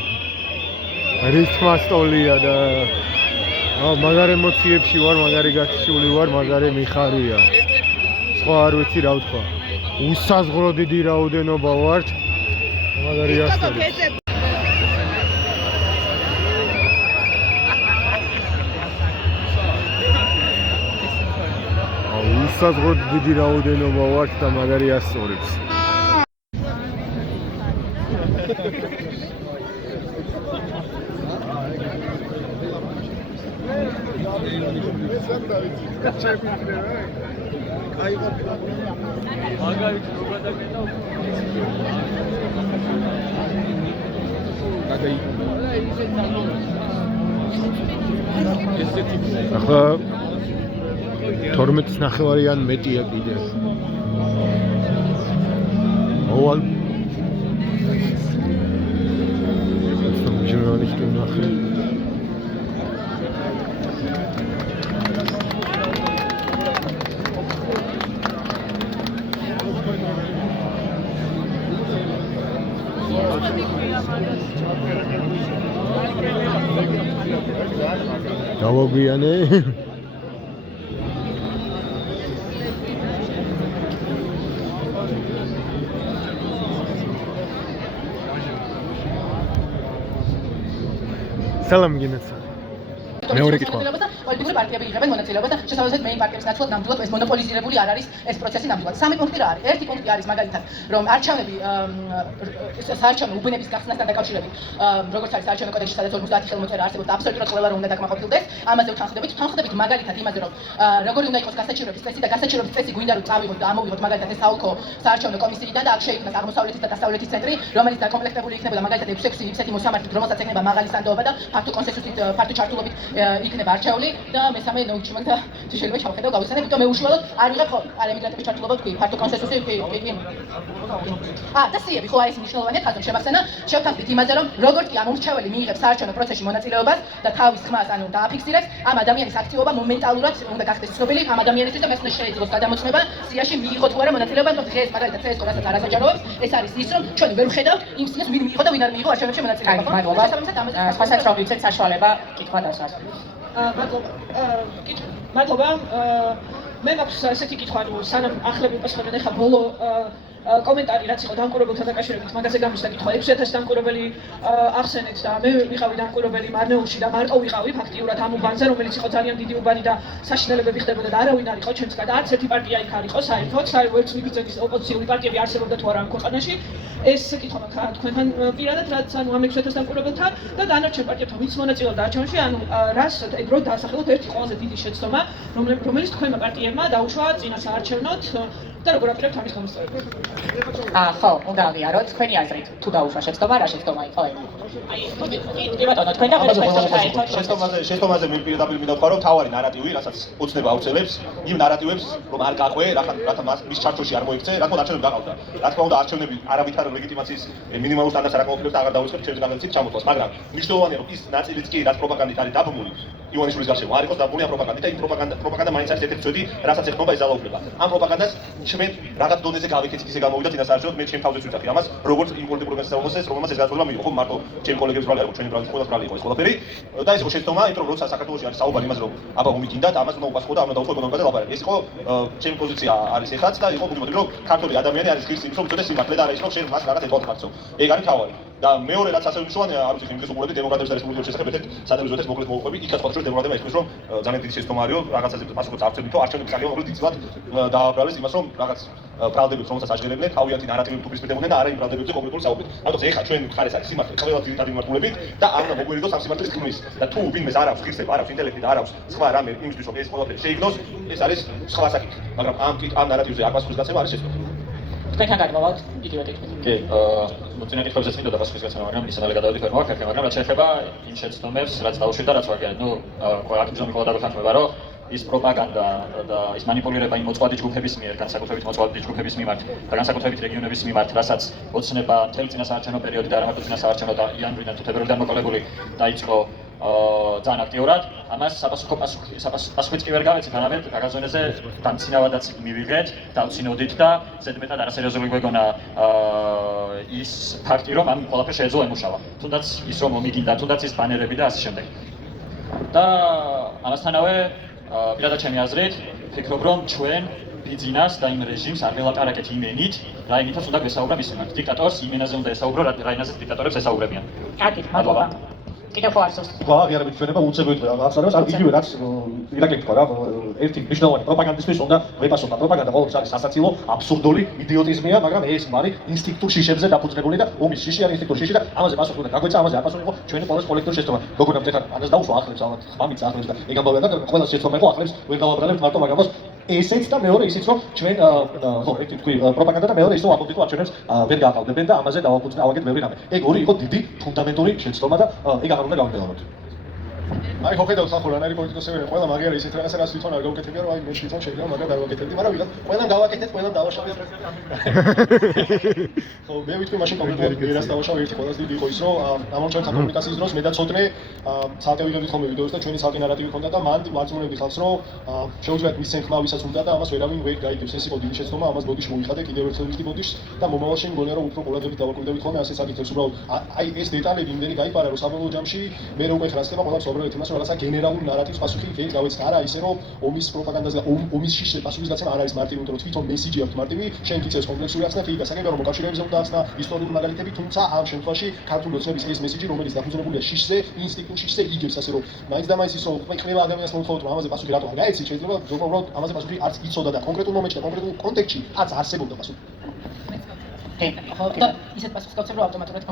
რის თქმა სტოლია და მაგარ ემოციებში ვარ მაგარი გათიშული ვარ მაგარი მიხარია სხვა არ ვიცი რა ვთქვა უსაზღრო დიდი რაოდენობა ვართ მაგარი ასწორი უსაზღრო დიდი რაოდენობა ვართ და მაგარი ასწორებს. ახლა 12 ნახევარი ან მეტია კიდე. ოვალ. ჟურნალისტი ნახე. დავაგვიანე. Salam გინეცა. მეორე კითხვა. პოლიტიკური პარტიები იღებენ მონაწილეობას და შესაბამისად მეინ პარტიების ნაცვლად ნამდვილად ეს მონოპოლიზირებული არ არის ეს პროცესი ნამდვილად. სამი პუნქტი რა არის? ერთი პუნქტი არის მაგალითად, რომ არჩევნები საარჩევნო უბნების გახსნასთან დაკავშირებით, როგორც არის საარჩევნო კოდექსში, სადაც 50 ხელმოწერა არსებობს და აბსოლუტურად ყველა რომ უნდა დაკმაყოფილდეს, ამაზე ვთანხმდებით მაგალითად იმაზე, რომ როგორი უნდა იყოს გასაჩივრების წესი და გასაჩივრების წესი გვინდა რომ წავიღოთ და ამოვიღოთ მაგალითად ეს საოლქო საარჩევნო კომისიიდან და აქ შეიქმნას აღმოსავლეთის და დასავლეთის ცენტრი, რომელიც დაკომპლექტებული იქნებოდა მაგალითად 6-6 ისეთი მოსამართლით, რომელსაც ექნება მაღალი სანდოობა და ფართო კონსენსუსით, ფართო ჩართულობით იქნება არჩეული და მესამე ნოუჩი მაგ და თუ შეიძლება ჩავხედავ გავიხსენებ, იმიტომ მე უშუალოდ არ ვიღებ ხო არ ემიგრანტების ჩართულობა თქვი, ფართო კონსენსუსი კი. და სიები ხო არის მნიშვნელოვანია ხაზом შემახსენა, შევთანხმდით იმაზე, რომ როგორც კი ამ უმრჩეველი მიიღებს საარჩევნო პროცესში მონაწილეობას და თავის ხმას ანუ დააფიქსირებს, ამ ადამიანის აქტივობა მომენტალურად უნდა გახდეს ცნობილი ამ ადამიანისთვის და მას უნდა შეეძლოს გადამოცნება სიაში მიიღო თუ არა მონაწილეობა, თუმცა დღეს მაგალითად CSGO რასაც არ ასაჯაროებს, ეს არის ის, რომ ჩვენ ვერ ვხედავთ იმ სიას ვინ მიიღო და ვინ არ მიიღო არჩევნებში მონაწილეობა. მადლობა. სხვასაც რომ ვიცით საშუალება კითხვა დასვას. მადლობა. მე მაქვს ესეთი კითხვა, სანამ ახლები უპასუხებენ ახლა ბოლო კომენტარი რაც იყო დამკვირვებელთან დაკავშირებით, მაგაზე გამოსდა კითხვა 6000 დამკვირვებელი ახსენეთ და მე ვიყავი დამკვირვებელი მარნეულში და მარტო ვიყავი ფაქტიურად ამ უბანზე, რომელიც იყო ძალიან დიდი უბანი და საშინელებები ხდებოდა და არავინ არ იყო ჩვენსგან და არც ერთი პარტია იქ არ იყო საერთოდ, ვერც მიგრძენის ოპოზიციური პარტიები არსებობდა თუ არა ამ ქვეყანაში. ეს კითხვა მაქვს თქვენთან პირადად, რაც ანუ ამ 6000 დამკვირვებელთან და დანარჩენ პარტიებთან ვინც მონაწილეობდა არჩევნებში, ანუ რას დრო დაასახელოთ ერთი ყველაზე დიდი შეცდომა, რომელიც თქვენმა პარტიებმა დაუშვა წინა საარჩევნოდ და როგორ აპირებთ ამის გამოსწორებას? ხო, უნდა აღიაროთ თქვენი აზრით, თუ დაუშვა შეცდომა, რა შეცდომა იყო ეს? კი ბატონო, თქვენ და შეცდომაზე მე პირდაპირ მინდა რომ თავარი ნარატივი, რასაც ოცნება აუცილებს, იმ ნარატივებს რომ არ გაყვე, რათა მის ჩარჩოში არ მოიქცე, რა თქმა უნდა არჩევნები გაყავდა. რა თქმა უნდა არჩევნები არავითარ ლეგიტიმაციის მინიმალურ სტანდარტს არ აკმაყოფილებს და აღარ დაუწყებს ჩემს განმეორებით ჩამოთვალს, მაგრამ მნიშვნელოვანია რომ ის ნაწილიც კი რაც პროპაგანდით არის დაბმული ივანიშვილის გარშემო არ იყოს დაბმული ამ პროპაგანდით და იმ პროპაგანდა მაინც არის ერთ-ერთი წვედი, რასაც ეხმობა ეს ძალაუფლება. ამ პროპაგანდას ჩვენ რაღაც დონეზე გავიქეცით ისე გამოვიდა წინასაარჩევნოდ მე ჩემ თავზე ვიტყვი ამას როგორც იმ პოლიტიკურ ორგანიზაციას რომელმაც ეს გაწოლება მიიღო მარტო ჩემი კოლეგების ბრალი არა ჩვენი ბრალი ყველა ბრალი იყო ეს ყველაფერი და ეს იყო შეცდომა იმიტომ რომ როცა საქართველოში არის საუბარი იმაზე რომ აბა უმიგინდათ ამას უნდა უპასუხო და ამ უნდა დაუწყო ეკონომიკაზე ლაპარაკი ეს იყო ჩემი პოზიცია არის ეხაც და იყო მოგიმოდები რომ ქართული ადამიანი არის ღირს იმის რომ უწოდეს სიმართლე და არა ის რომ შენ მას რაღაც ეთვალ ხარცო ეგ არის თავარი და მეორე რაც ასევე მნიშვნელოვანია არ ვიცი იმის უყურები დემოკრატების და რესპუბლიკის შესახებ ერთ-ერთ სადელიზოდეს მოკლედ მოვუყვები იქაც ყოველთვის დემოკრატია ეთქვის რომ ძალიან დიდი შეცდომა არისო რაღაცაზე პასუხიც არცებითო არჩევნების წაგება მოკლედ იცილად დააბრალეს იმას რომ რაღაც ბრალდებით, რომელსაც აჟღერებდნენ, თავიანთი ნარატივები თუპისმდებოდნენ და არა იმ ბრალდებებზე კონკრეტულად საუბრობდნენ. ამიტომ ეხლა ჩვენ ხარეს არის სიმართლე, ყველა ძირითადი მიმართულებით და არ უნდა მოგვერიდოს ამ სიმართლის ქმნის. და თუ ვინმეს არ აქვს ღირსება, არ აქვს ინტელექტი და არ აქვს სხვა რამე იმისთვის, რომ ეს ყველაფერი შეიგნოს, ეს არის სხვა საკითხი. მაგრამ ამ ნარატივზე არ პასუხის გაცემა არის შესაძლებელი. თქვენთან გადმოვავთ იგივე ტექნიკით. კი, მოწინა კითხვებზეც მინდოდა პასუხის გაცემა, მაგრამ ისანალი გადავედი ვერ მოახერხე, მაგრამ რაც შეეხება იმ შეცდომებს, რაც დაუშვით და რაც ვაგია, ნუ ყველა აქ მიყოლა დაგეთანხმება, რომ ის პროპაგანდა და ის манипуლირება იმ მოწყვლადი ჯგუფების მიერ, განსაკუთრებით მოწყვლადი ჯგუფების მიმართ და განსაკუთრებით რეგიონების მიმართ, რასაც ოცნება მთელი წინასაარჩევნო პერიოდი და არა მარტო წინასაარჩევნო და იანვრიდან თუ თებერვლიდან მოყოლებული დაიწყო ძალიან აქტიურად, ამას პასუხიც კი ვერ გავეცით, არამედ რაღაც ზონეზე დამცინავადაც მივიღეთ, დავცინოდით და ზედმეტად არასერიოზული გვეგონა ის ფაქტი, რომ ამ ყველაფერს შეეძლო ემუშავა. თუნდაც ის რომ მიგინდა, თუნდაც ის ბანერები და ასე შემდეგ. და ამასთანავე პირადად ჩემი აზრით, ვფიქრობ, რომ ჩვენ ბიძინას და იმ რეჟიმს არ ველაპარაკეთ იმენით, რა იმითაც უნდა გვესაუბრა მის მიმართ. დიქტატორს იმენაზე უნდა ესაუბრო, რა იმენაზეც დიქტატორებს ესაუბრებიან. კარგი, მადლობა. კიდევ ხო არსოს. ხო, აღიარებით ჩვენება უცებოით აღსარებას, არ იგივე რაც ირაკლი თქვა რა, ერთი მნიშვნელოვანი პროპაგანდისტვის უნდა ვეპასუხა. პროპაგანდა ყოველთვის არის სასაცილო, აბსურდული, იდიოტიზმია, მაგრამ ეს არის ინსტინქტურ შიშებზე დაფუძნებული და ომის შიში არის ინსტინქტურ შიში და ამაზე პასუხი უნდა გაგვეცა, ამაზე არ პასუხი იყო ჩვენი ყოველს კოლექტიური შეცდომა. როგორ ამბობთ, ამას დაუშვა ახლებს ალბათ, ხმამიც ახლებს და ეგ ამბავია და ყოველს შეცდომა იყო ახლებს, ვერ დავაბრალებთ მარტო მაგამოს. ესეც და მეორე ისიც რომ ჩვენ ხო ერთი თქვი პროპაგანდა და მეორე ის რომ ამბობთ რომ ჩვენებს ვერ გააყალბებენ და ამაზე დავაგეთ ბევრი რამე. ეგ ორი იყო დიდი ფუნდამენტური შეცდომა და ეგ აღარ უნდა გავიმეოროთ. აი ხო ხედავთ ახლა რანაირი პოლიტიკოსები ყველა მაგ არის ისეთ რაღაცას თვითონ არ გავუკეთებია რომ აი მე თვითონ შეიძლება მაგა დავაკეთებდი, მაგრამ ვიღაც ყველამ გავაკეთეთ, ყველამ დავაშავეთ. ხო მე ვიტყვი მაშინ კონკრეტულად ვერას დავაშავე ერთი ყველაზე დიდი იყო ის რომ ამ ჩვენთან კომუნიკაციის დროს მე და ცოტნე ცალკე ვიგებდით ხოლმე ვიდეოს და ჩვენი ცალკე ნარატივი ქონდა და მან ვარწმუნებდი ხალხს რომ შეუძლიათ მისცენ ხმა ვისაც უნდა და ამას ვერავინ ვერ გაიგებს. ეს იყო დიდი შეცდომა, ამას ბოდიში მოიხადე კიდევ ერთხელ ვიხდი ბოდიშს და მომავალში მგონია რომ უფრო ყურადღებით დავაკვირდებით ხოლმე ასე საკითხებს უბრალოდ აი ეს დეტალები იმდენი გაიფარა რომ საბოლოო ჯამში მე რო უკვე ხრასდება ყველა ვსაუბრობთ იმას რომ რაღაცა გენერალური ნარატივის პასუხი ვერ გავეცდა. არა ისე რომ ომის პროპაგანდაზე და ომის შიშზე პასუხის გაცემა არ არის მარტივი, იმიტომ რომ თვითონ მესიჯი აქვს მარტივი, შენ თვითონ კომპლექსური ახსნა კი და საკითხი რომ მოკავშირეებზე უნდა ახსნა ისტორიული მაგალითები, თუმცა ამ შემთხვევაში ქართული ოცნების ეს მესიჯი რომელიც დაფუძნებულია შიშზე, ინსტინქტურ შიშზე იგებს, ასე რომ მაინც და მაინც ის რომ ყველა ადამიანს მომთხოვოთ რომ ამაზე პასუხი რატო არ გაეცი, შეიძლება ზოგადად ამაზე პასუხი არც იცოდა და კონკრეტულ მომენტში და კონკრეტულ კონტექსტში არც არსებობდა პასუხი. ხო და ისეთ პასუხს გავცემ რომ ავტომატურად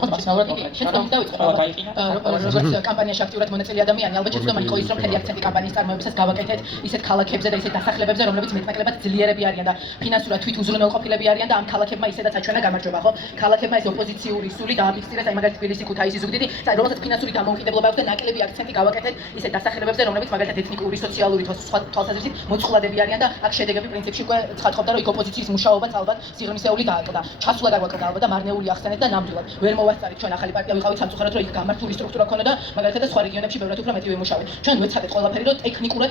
შეცდომით დავიწყო როგორც კამპანიაში აქტიურად მონაწილე ადამიანი ალბათ შეცდომა იყო ის რომ მთელი აქცენტი კამპანიის წარმოებასაც გავაკეთეთ ისეთ ქალაქებზე და ისეთ დასახლებებზე რომლებიც მეტნაკლებად ძლიერები არიან და ფინანსურად თვით უზრუნველყოფილები არიან და ამ ქალაქებმა ისედაც აჩვენა გამარჯვება ხო ქალაქებმა ეს ოპოზიციური სული დააფიქსირეს აი მაგალითად თბილისი ქუთაისი ზუგდიდი რომელსაც ფინანსური დამოუკიდებლობა აქვს და ნაკლები აქცენტი გავაკეთეთ ისეთ დასახლებებზე რომლებიც მაგალითად ეთნიკური სოციალური სხვა თვალსაზრისით მოწყვლადები არიან და აქ შედეგები პრინციპში უკვე ცხადყოფდა რომ იქ ოპოზიციის მუშაობაც ალბათ სიღრმისეული გააკეთა ჩასულა დაგვაკეთა ალბათ და მარნეული ახსენეთ და ნამდვილად ვერ მოვასწარით ჩვენ ახალი პარტია ვიყავით სამწუხაროდ რომ იქ გამართული სტრუქტურა ქონდა და მაგალითად სხვა რეგიონებში ბევრად უფრო მეტი ვიმუშავეთ ჩვენ ვეცადეთ ყველაფერი რომ ტექნიკურად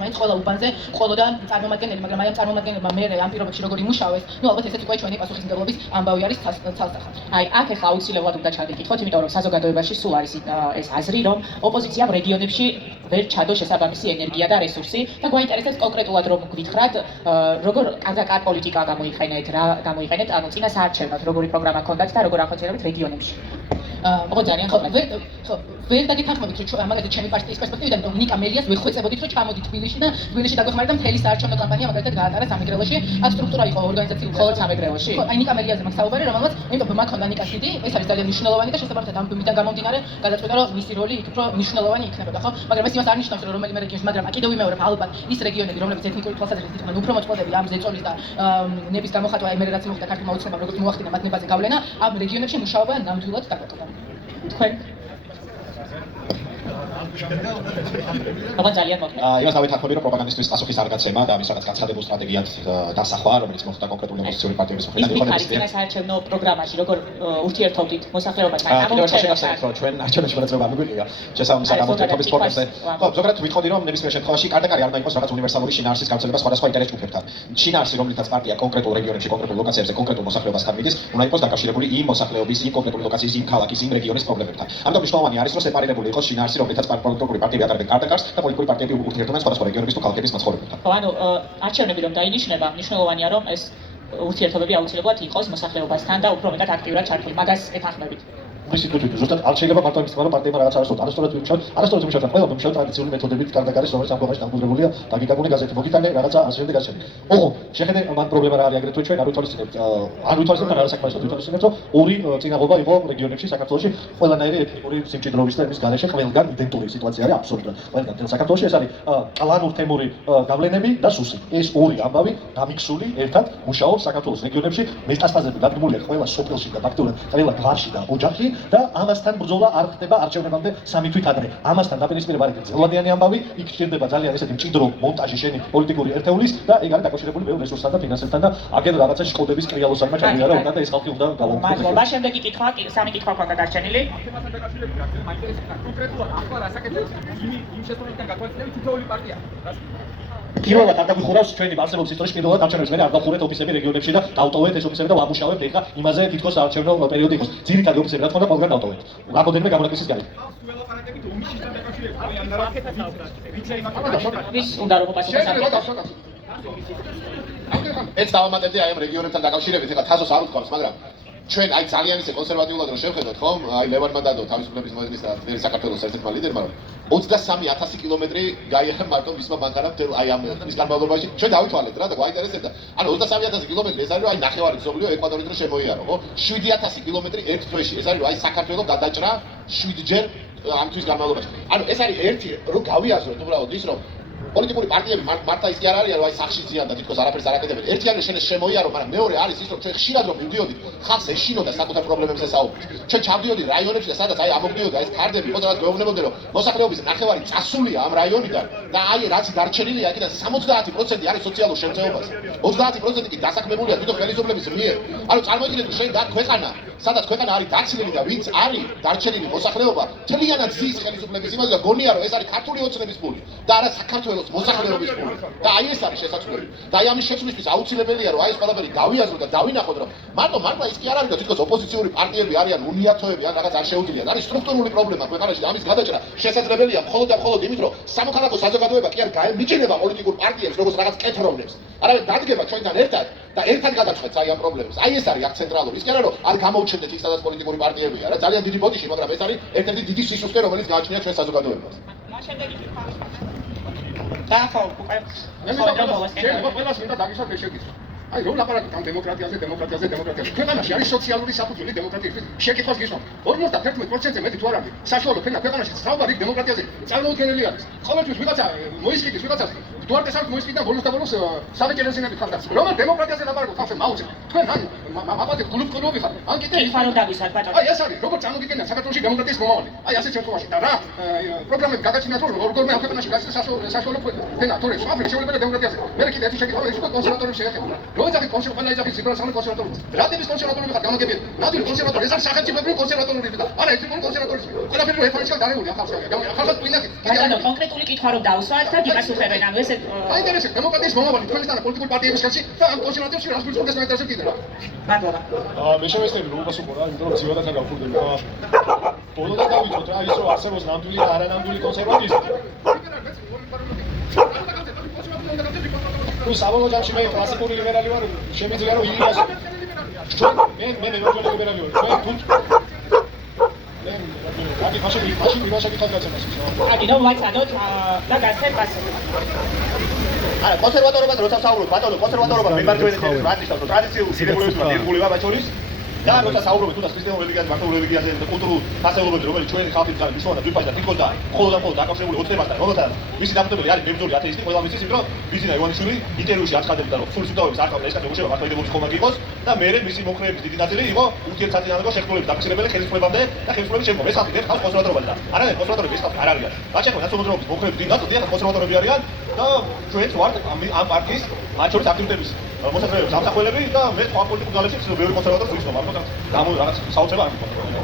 მაინც ყველა უბანზე ყოლოდა წარმომადგენელი მაგრამ აი ამ წარმომადგენლებმა მე ამ პირობებში როგორ იმუშავეს ნუ ალბათ ესეც უკვე ჩვენი პასუხისმგებლობის ამბავი არის თვალსახად აი აქ ახლა აუცილებლად უნდა ჩადეკითხოთ იმიტომ რომ საზოგადოებაში სულ არის ეს აზრი რომ ოპოზიციამ რეგიონებში ვერ ჩადო შესაბამისი ენერგია და რესურსი და გვაინტერესებს კონკრეტულად რომ გვითხრათ როგორ კარგ პოლიტიკა გამოიყენეთ რა გამოიყენეთ ანუ წინასაარჩევნოდ როგორი პროგრამა ქონდათ და როგორ ახორციელებთ რეგიონებში ხო ძალიან ხო ვერ დაგეთანხმებით რომ მაგალითად ჩემი პარტიის პერსპექტივიდან რომ ნიკა მელიას ვეხვეწებოდით რომ ჩამოდით თბილისში და თბილისში დაგვეხმარეთ და მთელი საარჩევნო კამპანია მაგალითად გაატარა სამეგრელოში აქ სტრუქტურა იყო ორგანიზაციული ხოლო სამეგრელოში ხო აი ნიკა მელიაზე მაქვს საუბარი რომელმაც იმიტომ რომ მაქონდა ნიკას დიდი ეს არის ძალიან მნიშვნელოვანი და შესაბამისად ამ ბმიდან გამომდინარე გადაწყვეტა რომ მისი როლი იქ უფრო მნიშვნელოვანი იქნებოდა ხო მაგრამ ეს იმას არ ნიშნავს რომ რომელიმე რეგიონში მაგრამ კიდევ ვიმეორებ ალბათ ის რეგიონები რომლებიც ეთნიკური თვალსაზრისით იყვნენ უფრო მოწყვლადები ამ ზეწოლის და ნების გამოხატვა აი მე რაც მოხდა ქართულმა ოცნებამ როგორც მოახდინა მათ ნებაზე გავლენა ამ რეგიონებში მუშაობა ნამდვილად დაგვაკეთა თქვენ ძალიან მოკლედ. იმას დავეთანხმები რომ პროპაგანდისტვის პასუხის არ გაცემა და ამის რაღაც გაცხადებულ სტრატეგიად დასახვა, რომელიც მოხდა კონკრეტული ოპოზიციური პარტიების მხრიდან. ის არის წინასაარჩევნო პროგრამაში, როგორ ურთიერთობდით მოსახლეობასთან? ჩვენ არჩევნებში მონაწილეობა არ მიგვიღია. შესაბამისად ამ ურთიერთობის ფორმებზე. ხო, ზოგადად ვიტყოდი რომ ნებისმიერ შემთხვევაში კარდაკარი არ უნდა იყოს რაღაც უნივერსალური შინაარსის გავრცელება სხვადასხვა ინტერეს ჯგუფებთან. შინაარსი, რომლითაც პარტია კონკრეტულ რეგიონებში, კონკრეტულ ლოკაციებზე, კონკრეტულ მოსახლეობასთან მიდის, უნდა იყოს დაკავშირებული იმ მოსახლეობის, იმ კონკრეტული ლოკაციის, იმ ქალაქის, იმ რეგიონის პრობლემებთან. ამიტომ მნიშვნელოვანი არის რომ სეპარირებული იყოს შინაარსი, რომლითაც პოლიტიკური პარტიები ატარებენ კარდაკარს და პოლიტიკური პარტიები ურთიერთობენ სხვადასხვა რეგიონების თუ ქალაქების მაცხოვრებლებთან. ხო, ანუ არჩევნები რომ დაინიშნება, მნიშვნელოვანია რომ ეს ურთიერთობები აუცილებლად იყოს მოსახლეობასთან და უფრო მეტად აქტიურად ჩართული. მაგას ეთანხმებით. მისი თვითონ ზუსტად არ შეიძლება მარტო იმის თქმა, რომ პარტიებმა რაღაც არასწორად მუშაობენ, ყველა მუშაობენ ტრადიციული მეთოდებით კარგად არის, რომელიც ამ ქვეყანაში დამკვიდრებულია, დაგიგაგული გაზეთი, მოგიტანე რაღაცა ასე შემდეგ ასე. ოღონდ შეხედე მან პრობლემა რა არის აგრეთვე ჩვენ არ ვითვალისწინებთ, და არასაკმარისად ვითვალისწინებთ, რომ ორი წინაღობა იყო რეგიონებში საქართველოში ყველანაირი ეთნიკური სიმჭიდროვის და იმის გარეშე ყველგან იდენტური სიტუაცია არის აბსოლუტურად. ყველგან საქართველოში ეს არის კლანურ თემური გავლენები და სუსი. ეს ორი ამბავი დამიქსული ერთად მუშაობს საქართველოს რეგიონებში, მეტასტაზები დადგმულია ყველა სოფელში და ფაქტურად ყველა გვარში და ოჯახში და ამასთან ბრძოლა არ ხდება არჩევნებამდე 3 თვით ადრე. ამასთან დაპირისპირება არის ძელვადიანი ამბავი, იქ ჩერდება ძალიან ესეთი მჭიდრო მონტაჟი შენი პოლიტიკური ერთეულის და ეგ არის დაკავშირებული ბევრ რესურსთან და ფინანსებთან და აგერ რაღაცა შკოდების კრიალოსანმა ჩამიარა უნდა და ეს ხალხი უნდა გავუქმოთ. მადლობა. შემდეგი კითხვა, სამი კითხვა გვაქვს გადარჩენილი. კონკრეტულად ახლა რასაკეთებს იმ შესრულებიდან გათვალისწინებით თითოეული პარტია. პირველად არ დაგვიხურავს ჩვენი არსებობის ისტორიის პირველად არჩევნებს, მე არ დავხურეთ ოფისები რეგიონებში და დავტოვეთ ეს ოფისები და ვამუშავებთ ეხლა იმაზე თითქოს არჩევნო პერიოდი იყოს. ძირითადი ოფისები რა თქმა უნდა ყველგან დავტოვეთ. რამოდენიმე გამონაკლისის გარეთ. ვის უნდა რომ მოპასუხოს ეს დავამატებდი აი ამ რეგიონებთან დაკავშირებით, ეხლა თასოს არ ვთქვამს, მაგრამ ჩვენ აი ძალიან ისე კონსერვატიულად რომ შევხედოთ, ხომ? აი ლევანმა დადო თავისუფლების მოედნის და ძლიერი საქართველოს ერთ-ერთმა ლიდერმა, რომ 23000 კილომეტრი გაიარა მარტო მისმა მანქანამ თელ აი ამ ის განმავლობაში. ჩვენ დავითვალეთ რა და გვაინტერესებდა. ანუ 23000 კილომეტრი ეს არის რომ აი ნახევარი მსოფლიო ეკვადორით რო შემოიარო, ხო? 7000 კილომეტრი ერთ თვეში. ეს არის რომ აი საქართველოს გადაჭრა 7ჯერ ამ თვის განმავლობაში. ანუ ეს არის ერთი რომ გავიაზროთ უბრალოდ ის რომ პოლიტიკური პარტიები მარტა ის კი არ არის რომ აი სახში ძიან და თითქოს არაფერს არ აკეთებენ. ერთი არის შენ შემოიარო, მაგრამ მეორე არის ის რომ ჩვენ ხშირად რომ მივდიოდით ხალხს ეშინოდა საკუთარ პრობლემებზე საუბრით. ჩვენ ჩავდიოდით რაიონებში და სადაც აი ამოგდიოდა ეს ქარდები, იყო სადაც გვეუბნებოდნენ რომ მოსახლეობის ნახევარი წასულია ამ რაიონიდან და აი რაც დარჩენილია აქედან 70% არის სოციალურ შემწეობაზე. 30% კი დასაქმებულია თვითონ ხელისუფლების მიერ. ანუ წარმოიდგინეთ რომ შენ ქვეყანა, სადაც ქვეყანა არის დაცილილი და ვინც არის დარჩენილი მოსახლეობა, თლიანად ზის ხელისუფლების იმაზე და გონია რომ ეს არის ქართული ოცნების პული და არა საქართველოს მოსახლეობის პული. და აი ეს არის შესაძლებელი. და აი ამის შეცვლისთვის აუცილებელია რომ აი ეს ყველაფერი გავიაზროთ და დავინახოთ რომ მარტო ის კი არ არის რომ თითქოს ოპოზიციური პარტიები არიან უნიათოები ან რაღაც არ შეუძლიათ. არის სტრუქტურული პრობლემა ქვეყანაში და ამის გადაჭრა შესაძლებელია მხოლოდ და მხოლოდ იმით რომ სამოქალაქო საზოგადოება კი არ გაემიჯნება პოლიტიკურ პარტიებს როგორც რაღაც კეთროვნებს. არამედ დადგება ჩვენთან ერთად და ერთად გადაწყვეტს აი ამ პრობლემებს. აი ეს არის აქ ცენტრალური. ის კი არა რომ არ გამოვჩენდეთ იქ სადაც პოლიტიკური პარტიებია რა ძალიან დიდი ბოდიში, მაგრამ ეს არის ერთ-ერთი დიდი სისუსტე რომელიც გააჩნია ჩვენ საზოგადოებას. ყველას მინდა დაგისვათ ეს შეკითხვა. აი რომ ლაპარაკობთ ამ დემოკრატიაზე. ქვეყანაში არის სოციალური საფუძველი დემოკრატიის. შეკითხვას გისვამ. 51%-ზე მეტი თუ არ არის საშუალო ქვეყანაში საუბარი დემოკრატიაზე წარმოუდგენელი არის. ყოველთვის ვიღაცა მოისყიდის ვიღაცას დუარტეს აქვს მოისყიდა ბოლოს და ბოლოს საბჭოთა რეზინებით ხარ და რომ დემოკრატიაზე ლაპარაკობთ ხალხზე მაუწე. თქვენ ან მაპატეთ გულუბრყობი ხარ. ან კიდე ინფარო დაგვისვათ ბატონო. აი ეს არის როგორ წარმოგიდგენია საქართველოს დემოკრატიის მომავალი. აი ასეთ შემთხვევაში და რა პროგრამები გაგაჩნიათ რომ როგორმე ამ ქვეყანაში გასცეს საშუალო ქვეყანა. თორე სხვა შეუძლია დემოკრატიაზე. მე კიდე ერთი შეკითხვა ის უკვე კონსერვატორებს შეეხება. რომ ეძახით კონსერვატორები ეძახით ლიბერალურ კონსერვატორებს. რატების კონსერვატორები ხარ გამოგებიეთ? ნამდვილი კონსერვატორი ეს არის სახელმწიფოებრივი კონსერვატორები და არა ეთნიკური კონსერვატორები. ყველაფერი რო ერთმანეთსგან დარებულია ხალხს პინაკით. ბატონო კონკრეტული კითხვა რომ დავუსვათ და გიპასუხებენ. ანუ ესე აინტერესებს დემოკრატიის მომავალი თქვენისგან პოლიტიკური პარტიების ხელში და ამ კონსერვატორებში რას გვიწყდეს მაინტერესებს კიდე რა. მადლობა. მე შევესწრები რომ უპასუხო რა, იმიტომ რომ ძილადაც არ გავხურდები. ბოლოდან დავიწყოთ რა ის რომ არსებობს ნამდვილი და არანამდვილი კონსერვატიზმი. თუ საბოლოო ჯამში მე კლასიკური ლიბერალი ვარ, შემიძლია რომ ილიბასო. მე მემორიალი ლიბერალი ვარ. თქვენ თუ აი მაშინ ვიმაშაკითხავ გაცემას. აი ნუ ვაცადოთ და გასცემ პასუხი. არა, კონსერვატორობაზე როცა საუბრობთ, ბატონო, კონსერვატორობა მემარჯვენე ტრადიციულ ტრადიციულ რეგულირებული ბაჩოლის და როცა საუბრობთ თუნდაც ქრისტიანულ რელიგიაზე, მართულ რელიგიაზე და კულტურულ ფასეულობებზე, რომელიც ჩვენი ხალხის ძალიან მნიშვნელოვანი ძვირფასი და თითქოს და მხოლოდ და მხოლოდ დაკავშირებული ოცნებასთან, რომელთაც მისი დამკვიდრებელი არის მებრძოლი ათეისტი, ყველა ვიცის, იმიტომ რომ ბიზინა ივანიშვილი ინტერვიუში აცხადებდა, რომ სულ სიტყვების არ ყავდა ეს კაცი უშევა მართლმადიდებლობის ხომაგი იყოს და მეორე მისი მოქმედების დიდი ნაწილი იყო ურთიერთსაწინააღმდეგო შეხებულების დაფიქსირებელი ხელისუფლებამდე და ხელისუფლების შემდგომ. ეს ხალხი ერთ ხალხს კონსერვატორობაზე და არამედ კონსერვატორები ეს ხალხი არ არიან. რაც შეეხება ნაციონალურობის მოქმედების დიდი ნაწილი ახლა კონსერვატორები არიან და ჩვენც ვართ ამ პარტიის მათ შორის აქტივისტების მოსახლეობის ამსახველები და მე სხვა პოლიტიკურ ძალებში ბევრი კონსერვატორს ვიცნობ. ამიტომ გამო რაღაც საოცრება არ მიყოლა.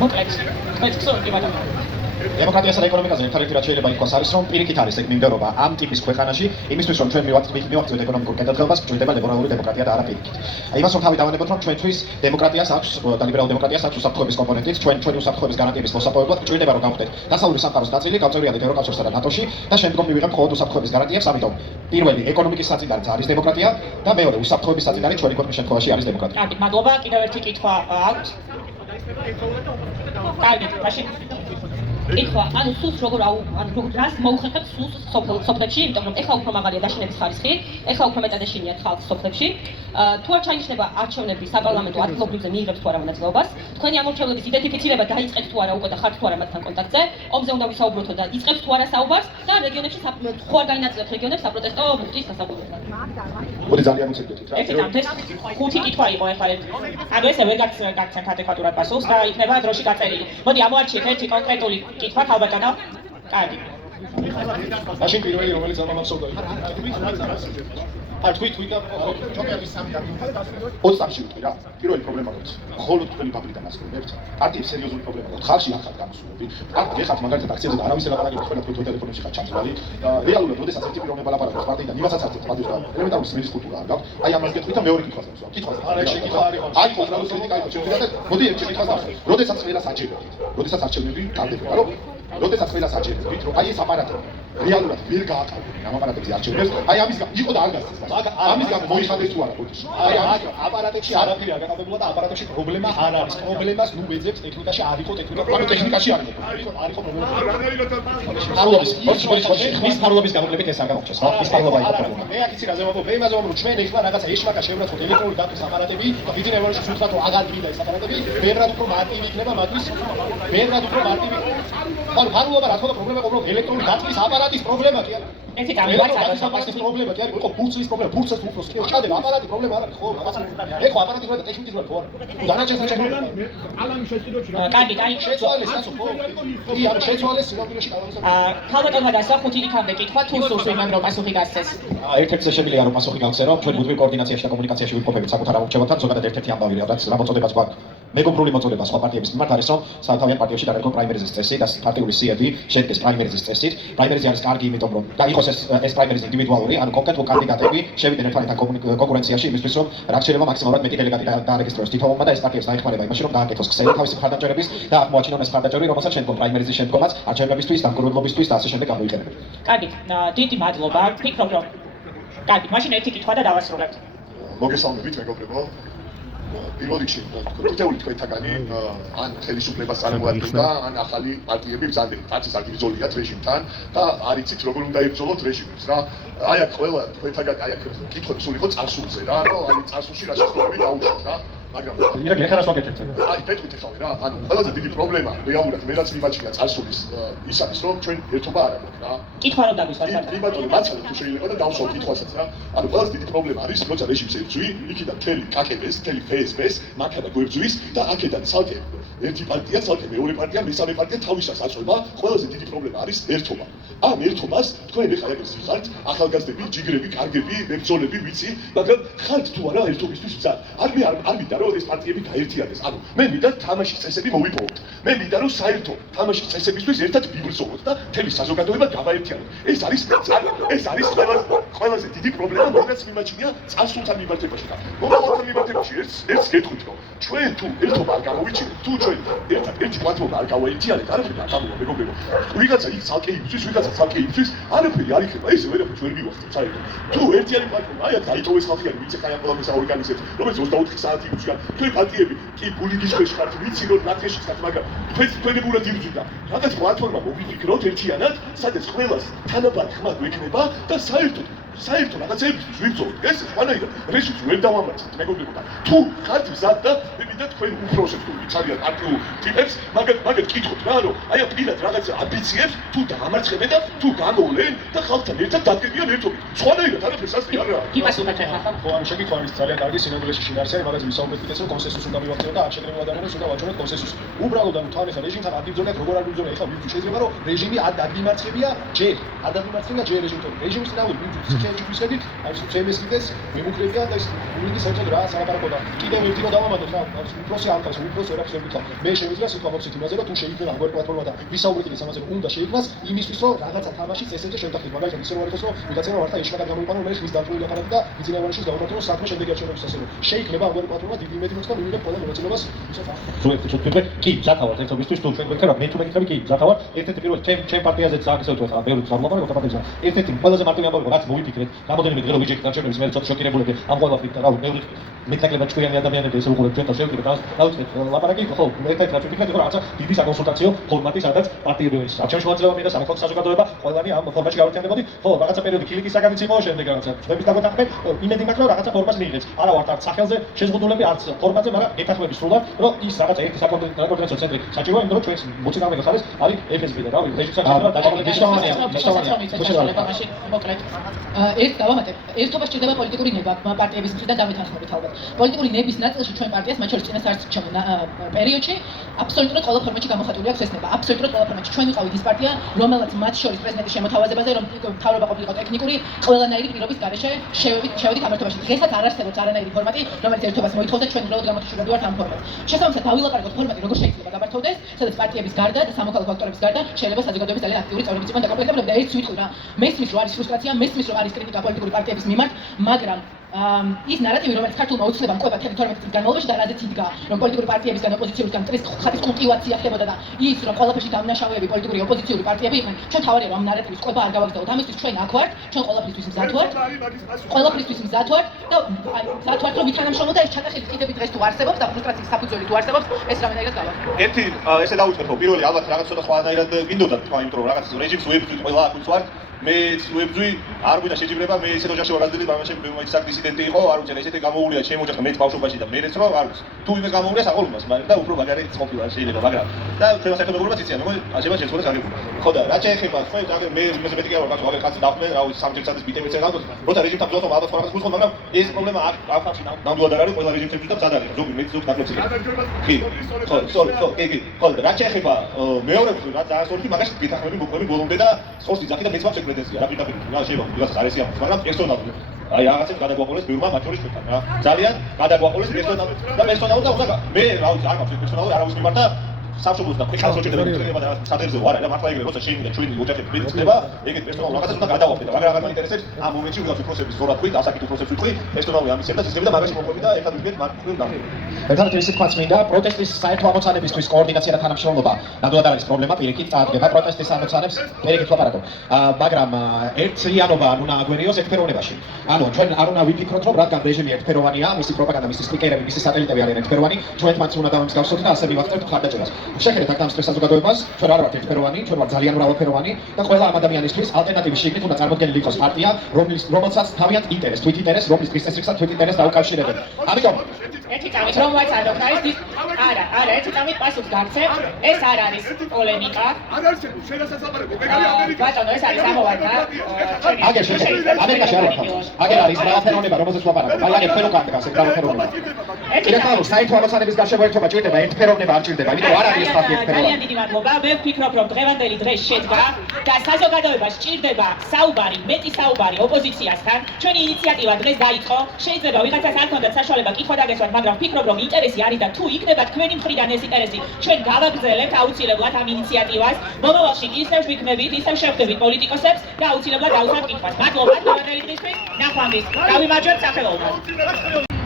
მოკლედ თქვენ გსურვით ბატონო. დემოკრატიასა და ეკონომიკაზე ერთადერთი რაც შეიძლება ითქვას არის რომ პირიქით არის ეგ მიმდევრობა ამ ტიპის ქვეყანაში იმისთვის რომ ჩვენ მივაღწევთ ეკონომიკურ კეთილდღეობას გვჭირდება ლიბერალური დემოკრატია და არა პირიქით. აი იმას რომ თავი დავანებოთ რომ ჩვენთვის დემოკრატიას აქვს და ლიბერალურ დემოკრატიას აქვს უსაფრთხოების კომპონენტით ჩვენი უსაფრთხოების გარანტიების მოსაპოვებლად გვჭირდება რომ გავხდეთ დასავლური სამყაროს ნაწილი გავწევრიადეთ ევროკავშირსა და ნატოში და შემდგომ მივიღებთ მხოლოდ უსაფრთხოების გარანტიებს. ამიტომ პირველი ეკონომიკის საწინდარიც არის დემოკრატია და მეორე უსაფრთხოების საწინდარი ჩვენი ქვეყნის შემთხვევაში არის დემოკრატია. კარგი, მადლობა. კიდევ ერთი კითხვა აქვს. კარგი, მაშინ ეხლა ანუ სულს როგორ ანუ რას მოუხერხებთ სულს სოფლებში, იმიტომ რომ ეხლა უფრო მაღალია დაშინების ხარისხი, ეხლა უფრო მეტად ეშინიათ ხალხს სოფლებში. თუ არ ჩაინიშნება არჩევნები საპარლამენტო ადგილობრივზე მიიღებს თუ არა მონაწილეობას, თქვენი ამორჩევლების იდენტიფიცირება დაიწყეთ თუ არა უკვე და ხართ თუ არა მათთან კონტაქტზე, ომზე უნდა ვისაუბროთ და იწყებს თუ არა საუბარს და რეგიონებში ხო არ გაინაწილებთ რეგიონებს საპროტესტო მუხტის დასაბრუნებლად. მოდი ძალიან მოცემდეთ რა. ეს ხუთი კითხვა იყო ეხლა. ანუ ესე ვერ გაგცემთ ადეკვატურად პასუხს და იქნება დროში გაწერილი. მოდი ამოარჩიეთ ერთი კონკრეტული კითხვა ხალბატონო. კარგი. მაშინ პირველი რომელიც ამამახსოვდა იყო. არ თქვი და ჯობიების სამი და 23-ში ვიტყვი რა. პირველი პრობლემა გვაქვს. ხოლო თქვენი პაბლიკიდან ასრულებთ. პარტიებს სერიოზული პრობლემა გვაქვს. ხალხში არ ხართ გამოსულები. პარტია ხართ მაგალითად აქციებზე და არავის ელაპარაკებს თქვენ თქვენ ტელეფონებში ხართ ჩამწვალი. რეალურად როდესაც ერთი პიროვნება ლაპარაკობს პარტიიდან, იმასაც არც პარტიის და ელემენტარული სმენის კულტურა არ გაქვს. აი ამას გეტყვით და მეორე კითხვას გავსვა. კითხვას არა ეს კითხვა არის. აი კონტროლის კრიტიკა იყო შეიძლება და მოდი ერთი კითხვას დავსვათ. როდესაც ყველას აჯერებთ. როდესაც არჩევნები ტარდება, რომ როდესაც ყველას აჯერებთ, რომ აი ეს აპარატები რეალურად ვერ გააყალბებენ ამ აპარატებზე არჩევნებს. აი ამის გამო იყო და არ გასცეს. ამის გამო მოიხადეს თუ არა ბოდიში. აი აპარატებში არაფერი არ გაყალბებულა და აპარატებში პრობლემა არ არის. პრობლემას ნუ ვეძებს ტექნიკაში არ იყო ტექნიკა. ანუ ტექნიკაში არ იყო. არ იყო პრობლემა. ფარლობის ის ფარლობის გამოკლებით ეს არ გამოჩნდა. ის ფარლობა იყო პრობლემა. მე აქ იცი რა ზემოთო, მე იმაზე ვამბობ, ჩვენ ეხლა რაღაცა ეშმაკა შევრაცხოთ ელექტრონული დათვის აპარატები, დიდი ნევრონში ვთქვათ რომ აღარ გიდა ეს აპარატები, ვერად უფრო მარტივი იქნება მათთვის, ვერად უფრო მარტივი. ანუ ფარლობა რა თქმა უნდა პრობლემა ყო რომ ელექტრონული დათვის აპარატის პრობლემა კი არა. ერთი გამოვაცადოთ აპარატის პრობლემა კი არა, იყო ფურცლის პრობლემა, ფურცელს უფრო სკილ ჩადება, აპარატი პრობლემა არ არის, ხო, რაღაცა ეხლა აპარატი რო და ტექნიკის რო ხო არა. დანარჩენს შეგვიძლია. ალამი შეწიროჩი რა. კარგი, შეცვალეს ასე ხო? კი, ანუ შეცვალეს სინამდვილეში კალამისა. ხალბატონმა გასვა ხუთი იქამდე კითხვა, თუ სულს ვინმემ რომ პასუხი გასცეს. ერთ-ერთი შემიძლია რომ პასუხი გავხსენო, ჩვენ გუნდური კოორდინაციაში და კომუნიკაციაში ვიმყოფებით საკუთარ ამორჩევანთან, ზოგადად ერთ-ერთი ამბავი რაც რამოწოდებაც გვაქვს. მეგობრული მოწოდება სხვა პარტიების მიმართ არის რომ სათავიან პარტიაში დაერქვა პრაიმერიზის წესი და პარტიული სიები შედგეს პრაიმერიზის წესით. პრაიმერიზი არის კარგი იმიტომ რომ და იყოს ეს პრაიმერიზი ინდივიდუალური, ანუ კონკრეტულ კანდიდატები შევიდნენ ერთმანეთთან კონკურენციაში იმისთვის რომ რაც შეიძლება მაქსიმალურად მეტი დელეგატი დაარეგისტროს თითოეულმა და ეს პარტიებს დაეხმარება იმაში რომ გააკეთოს ქსელი თავისი მხარდაჭერების და აღმოაჩინონ ეს მხარდაჭერები, რომელსაც შემდგომ პრაიმერიზის შემდგომაც არჩევნებისთვის, დამკვირვებლობისთვის და ასე შემდეგ გამოიყენებენ. კარგი, დიდი მადლობა. ვფიქრობ რომ კარგი, მაშინ ერთი კითხვა და დავასრულებთ. მოგესალმებით მეგობრებო. პირველ რიგში თითოეული თქვენთაგანი ან ხელისუფლებას წარმოადგენდა, ან ახალი პარტიები ბრძანდნენ. არც არ გიბრძოლიათ რეჟიმთან და არ იცით როგორ უნდა იბრძოლოთ რეჟიმს რა. აი აქ ყველა თქვენთაგანი აი აქ კითხვები სულ იყო წარსულზე რა, რომ აი წარსულში რა შეცდომები დაუშვათ რა. მაგრამ ირაკ ეხლა რა ვაკეთებთ? აი პეტრით ეხავე რა. ანუ ყველაზე დიდი პრობლემა რეალურად მე რაც მიმაჩნია წარსულის ის არის რომ ჩვენ ერთობა არ აქვს რა. კითხვა რომ დაგვისვათ ბატონო. იმათო მაცალე თუ შეიძლება და დავსვათ კითხვასაც რა. ანუ ყველაზე დიდი პრობლემა არის როცა რეჟიმს ებრძვი, იქიდან მთელი კაკბ-ს, მთელი ფსბ-ს მანქანა გვებძვის და აქედან ცალკე ერთი პარტია, ცალკე მეორე პარტია, მესამე პარტია თავისას აწვება. ყველაზე დიდი პრობლემა არის ერთობა. ამ ერთობას თქვენ ეხლა ეგრე ხართ, ახალგაზრდები, ჯიგრები, კარგები, მებრძოლები, ვიცი, მაგრამ ხართ თუ არა ერთობისთვის ბრძან. არ მინდა რომ ეს პარტიები გაერთიანდეს. ანუ მე მინდა თამაშის წესები მოვიპოვოთ. მე მინდა რომ საერთო თამაშის წესებისთვის ერთად ვიბრძოლოთ და მთელი საზოგადოება გავაერთიანოთ. ეს არის ყველაზე დიდი პრობლემა, რომელიც მიმაჩნია წარსულთან მიმართებაში. მომავალთან მიმართებაში ერთს გეტყვით რომ ჩვენ თუ ერთობა არ გამოვიჩინეთ, თუ ჩვენ ერთი პლატფორმა არ გავაერთიანეთ, არაფერი არ გამოვა მეგობრებო. ვიღაცა იქ ცალკე იბრძვის, ვიღაცა ცალკე იბრძვის, არაფერი არ იქნება. ესე ვერაფერს ვერ მივახცევთ საერთოდ. თუ ერთიანი პლატფორმა, აი აქ დაიტოვეს ხალხიანი, ვიცი ხაი ამ ყველამის აორგანიზებს, რომელიც 24 საათი იბრძვიან. თქვენ პარტიები კი ბულიგის ქვეშ ხართ, ვიცი რომ ნათეშიც ხართ, მაგრამ თქვენებურად იბრძვიდა. რაღაც პლატფორმა მოვიფიქროთ ერთიანად, სადაც ყველას თანაბარი ხმა გვექნება და საერთოდ რაღაცეებისთვის ვიბრძოლოთ. ეს ყველანაირად რეჟიმს ვერ დავამარცხებთ მეგობრებო. თუ ხართ მზად და მე მინდა თქვენ უფროსებს თუ ვიცარიან პარტიულ ტიპებს, მაგათ კითხოთ რა, რომ აი ამ პირად რაღაცა ამბიციებს თუ დაამარცხებენ და თუ გამოვლენ და ხალხთან ერთად დადგებიან ერთობით. სხვანაირად არაფერს ასწრი არ არის. გიპასუხეთ ახლა. ხო, ამ შეკითხვა არის ძალიან კარგი სინამდვილეში შინაარსია, მაგაზე ვისაუბრეთ კიდეც რომ კონსენსუსს უნდა მივახცევოთ და არ შეგრებულ ადამიანებს უნდა ვაჩვენოთ კონსენსუსს. უბრალოდ ანუ თან ეხლა რეჟიმთან არ გიბრძოლეთ, როგორ არ გიბრძოლეთ, ეხლა ვიბრძვით. შეიძლება რომ რეჟიმი არ დაგიმარცხებია ჯერ. არ დაგიმარცხებია ჯერ რეჟიმთან. რეჟიმის ნაუ ვიბრძვით შეჯიბრისებით, აი ეს ჩემეს კიდეც მიმუქრებია და ეს ბულინგის საერთოდ რა სალაპარაკო და კიდევ ერთი რომ დავამატოთ რა, უფროსი არ ყავს, უფროს ვერაფერს ვერ გითხრა. მე შემიძლია სიტყვა მოხსით იმაზე რომ თუ შეიქმნა როგორ პლატფორმა და ვისაუბრეთ კიდეც ამაზე რომ უნდა შეიქმნას იმისთვის რომ რაღაცა თამაში წესებზე შევდახილ, მაგრამ ისე რომ არ იყოს რომ ვიღაცა რომ ვართა ეშმაკად გამოიყენო, რომელიც მის დაწვრილი აპარატი და ვიძინავანში დავამატოს საქმე შემდეგ არჩევნების ასე რომ შეიქმნება როგორ პლატფორმა დიდი იმედი მოხდა მივიღებ ყველა მონაწილეობას ისე ზოგადად კი ზათავართ ერთობისთვის თუ ჩვენ გვეკითხება მე თუ მეკითხები კი ზათავართ ერთ-ერთი პირველი ჩემ პარტიაზეც აღესავთ ახლა ბევრი წარმოგაბარე როცა პარტიაზე ერთ-ერთი ყველაზე მარტივი ამბავი რაც მოვიფიქრეთ რამოდენიმე დღე რომ ვიჯექეთ არჩევნების მე ცოტა შოკირებულები ამ ყველა ფიქრით რავი მე მეტნაკლებად ჭკვიანი ადამიანები ესე უყურებთ ჩვენ და შევკრიბეთ დავიწყეთ ლაპარაკი ხო ერთ-ერთ რაც ვფიქრობ იყო რაღაცა დიდი საკონსულტაციო ფორმატი სადაც პარტიების არჩევნებში მოძლევა მინდა სამეფოს საზოგადოება ყველანი ამ ფორმატში გავერთიანდებოდი ხო რაღაცა პერიოდი ქილიკის საგანიც იყო შემდეგ რაღაცა წვების დაგოთანხმე იმედი მაქვს რომ რაღაცა ფორმას მიიღებს არა ვართ არც სახელზე შეზღუდულები არც ფორმატზე მაგრამ ეთანხმები სრულად რომ ის რაღაცა ერთი საკოორდინაციო ცენტრი საჭიროა იმიტომ რომ ჩვენს მოწინააღმდეგე ხარეს არის FSB და რავი რეჟისორ მოკლედ ეს დავამატებ ერთობა სჭირდება პოლიტიკური ნება პარტიების მხრიდან დამეთანხმებით ალბათ პოლიტიკური ნების ნაწილში ჩვენ პარტიას მათ შორის წინასაარჩევნო პერიოდში აბსოლუტურად ყველა ფორმატში გამოხატული აქვს ეს ნება აბსოლუტურად ყველა ფორმატში ჩვენ ვიყავით ის პარტია რომელსაც მათ შორის პრეზიდენტის შემოთავაზებაზე რომ მთავრობა ყოფილიყო ტექნიკური ყველანაირი პირობის გარეშე შევედით ამ ერთობაში დღესაც არ არსებობს არანაირი ფორმატი რომელიც ერთობას მოითხოვდა ჩვენ უბრალოდ გამოთიშრები ვართ ამ ფორმატს შესაბამისად დავილაპარაკოთ ფორმატი როგორ შეიძლება გაბართოვდეს სადაც პარტიების გარდა და სამოქალაქო აქტორების გარდა შეიძლება საზოგადოების ძალიან აქტიური წევრებიც იყვნენ დაკომპლექტებული და ერთს ვიტყვი რა მესმის რომ არის ფრუსტრაცია მესმის რომ არის კრიტიკა პოლიტიკური პარტიების მიმართ მაგრამ ის ნარატივი რომელიც ქართულმა ოცნებამ ყვება 12 წლის განმავლობაში და რადგან იდგა რომ პოლიტიკური პარტიებისგან ოპოზიციურისგან მტრის ხატის კულტივაცია ხდებოდა და ის რომ ყველაფერში დამნაშავეები პოლიტიკური ოპოზიციური პარტიები იყვნენ ჩვენ თავარია რომ ამ ნარატივის ყვება არ გავაგზავნოთ ამისთვის ჩვენ აქ ვართ ჩვენ ყველაფრისთვის მზად ვართ და მზად ვართ რომ ვითანამშრომლოთ და ეს ჩატახილი კიდევ დღეს თუ არსებობს და ფრუსტრაციის საფუძველი თუ არსებობს ეს რამენაირად გავაკეთოთ ერთი ესე დავუწყოთ რომ პირველი ალბათ რაღაც ცოტა სხვადასხვანაირად გინდოდა თქვა იმიტომ რომ რაღაც რეჟიმს უებრძვით ყველა აქ ვარ მე უებძვი არ გვინდა შეჯიბრება მე ისეთ ოჯახში ვარ ազდილი მაგრამ ჩემი მეცაკ დისიდენტი იყო არ უწევ ესეთი გამოუულია ჩემი ოჯახი მეც ბავშვობაში და მერეც რომ არ თუ იმეს გამოუულია საყოველთაოს მაგრამ და უფრო მაგარი ყოფილა შეიძლება მაგრამ და ჩვენ საერთოდ მეგობრებად იციან რომ აშება შეცვალეს აგებული ხო და რა შეიძლება ხო აგერ მე იმას მეტი გიყავ რაღაც აგერ კაცი დახვდნენ რა ვიცი სამჯერ სადეს ბიტები წერალოს როცა რეჟიმთან ბრძოლობ ალბათ რაღაც გულს მაგრამ ეს პრობლემა აქ ხალხში ნამდვილად არ არის ყველა რეჟიმში და მზად არის ზოგი მეც ზოგი დაკლებცილი ხო იგი ხო რა შეიძლება მეორე რა ძალიან სწორი მაგაში გითახმები მოყვები ბოლომდე და სწორს იძახი და მეც მაქვს პრეტენზია რა პირდაპირ რა შეიძლება ვიღაც არის ამას მაგრამ პერსონალურად აი რაღაცებს გადაგვაყოლეს ბევრმა მათ შორის ჩვენთან რა ძალიან გადაგვაყოლეს პერსონალურად და უნდა მე რა ვიცი არ მაქვს პერსონალურად არავის მიმართ და სამშობლოს და ქვეყანას ოჯახებთან და სადერზე ვარ და მართლა იგივე როცა შეიძლება ჩვენი ოჯახები ვიწყდება ეგეთ პერსონალურ რაღაცას უნდა გადავაყენო და მაგრამ რაღაც ინტერესებს ამ მომენტში ვიღაც უფროსების ზორად ვთქვით ასაკით უფროსებს ვთქვით პერსონალური ამისები და სისტემა და მაგაში მოყვები და ეხლა ვიგეთ მათ თქვენ და ერთადერთი ისიც თქვაც მინდა პროტესტის საერთო ამოცანებისთვის კოორდინაცია და თანამშრომლობა ნამდვილად არის პრობლემა პირიქით წარდგება პროტესტის ამოცანებს პირიქით ვაპარაკობ მაგრამ ერთიანობა არ უნდა აგვერიოს ერთფეროვნებაში ანუ ჩვენ არ უნდა ვიფიქროთ რომ რადგან რეჟიმი ერთფეროვანია მისი პროპაგანდა მისი სპიკერები მისი სატელიტები არიან ერთფეროვანი ჩვენ მათ უნდა დავამსგავსოთ და ასე მივახცევთ მხარდაჭერას შეხედეთ აქ დამსწრე საზოგადოებას ჩვენ არ ვართ ერთფეროვანი ჩვენ ვართ ძალიან მრავალფეროვანი და ყველა ამ ადამიანისთვის ალტერნატივის შიგნით უნდა წარმოდგენილი იყოს პარტია რომელსაც თავიანთ ინტერესს თვით ინტერესს რომლის დღის წესრიგსაც თვით ინტერესს დაუკავშირებენ ამიტომ ერთი წამით რომ ვაცადოთ არის არა ერთი წამით პასუხს გაგცემ ეს არ არის პოლემიკა არ არის შენასასაბარეკო მეგარი ამერიკა ბატონო ეს არის ამოვარდა აგერ შეიძლება ამერიკაში არ ვარ აგერ არის მრავალფეროვნება რომელზეც ვაპარაკობ აი აგერ ფერო კარტიკას ეგ მრავალფეროვნება ეკალო საერთო ამოცანების გარშემოერთობა ჭირდება ერთფეროვნება არ ჭირდება იმიტომ არ არის ეს ფაქტი ერთფეროვნება ძალიან დიდი მადლობა მე ვფიქრობ რომ დღევანდელი დღე შედგა და საზოგადოებას ჭირდება საუბარი მეტი საუბარი ოპოზიციასთან ჩვენი ინიციატივა დღეს დაიწყო შეიძლება ვიღაცას არ ქონდათ საშუალება კითხვა დაგესვათ მაგრამ ვფიქრობ რომ ინტერესი არის და თუ იქნება თქვენი მხრიდან ეს ინტერესი ჩვენ გავაგრძელებთ აუცილებლად ამ ინიციატივას მომავალში ისევ ვიქნებით ისევ შევხვდებით პოლიტიკოსებს და აუცილებლად დავუშვათ კითხვას მადლობა დღევანდელი დღისთვის ნახვამდის დავიმარჯვებთ სახელოვნად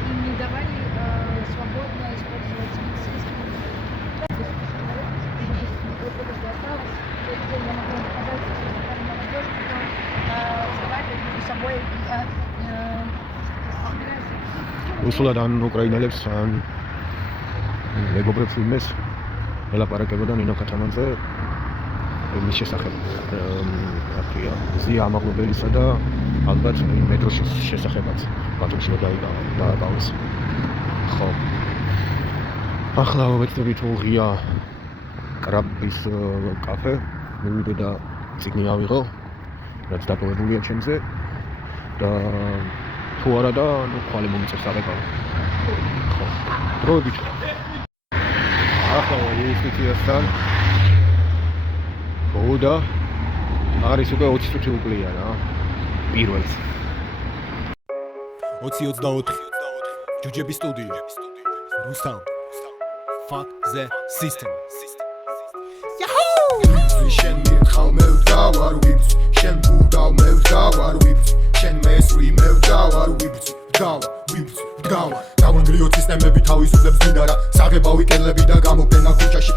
უსულად ან უკრაინელებს ან მეგობრებს ვინმეს ელაპარაკებოდა ნინო ქათამაძე იმის შესახებ აფრია ზია ამაღლებელისა და ალბათ მეტროს შესახებაც ბატონში დააყავს ხო ახლა ვეცდებით უღია კრაბის კაფე მივიდე და ციგნი ავიღო რაც დაკავებულია ჩემზე და თუ არა და ხვალე მომიწევს აღებავ ხო დროებით ახლა ინსტიტუციასთან გოდა არის უკვე 20 წუთი უკლია რა პირველს 20-24 ჯუჯების სტუდიო რუსთავ fuck the system შენ მირთხავ მე ვდავარ ვიბძ შენ ბუდავ მე ვდავარ ვიბძ შენ მესვი მე ვდავარ ვიბძ დავანგრიო სისტემები თავისუფლებს მიდარა საღებავი კედლები და გამოგდენა ქუჩაში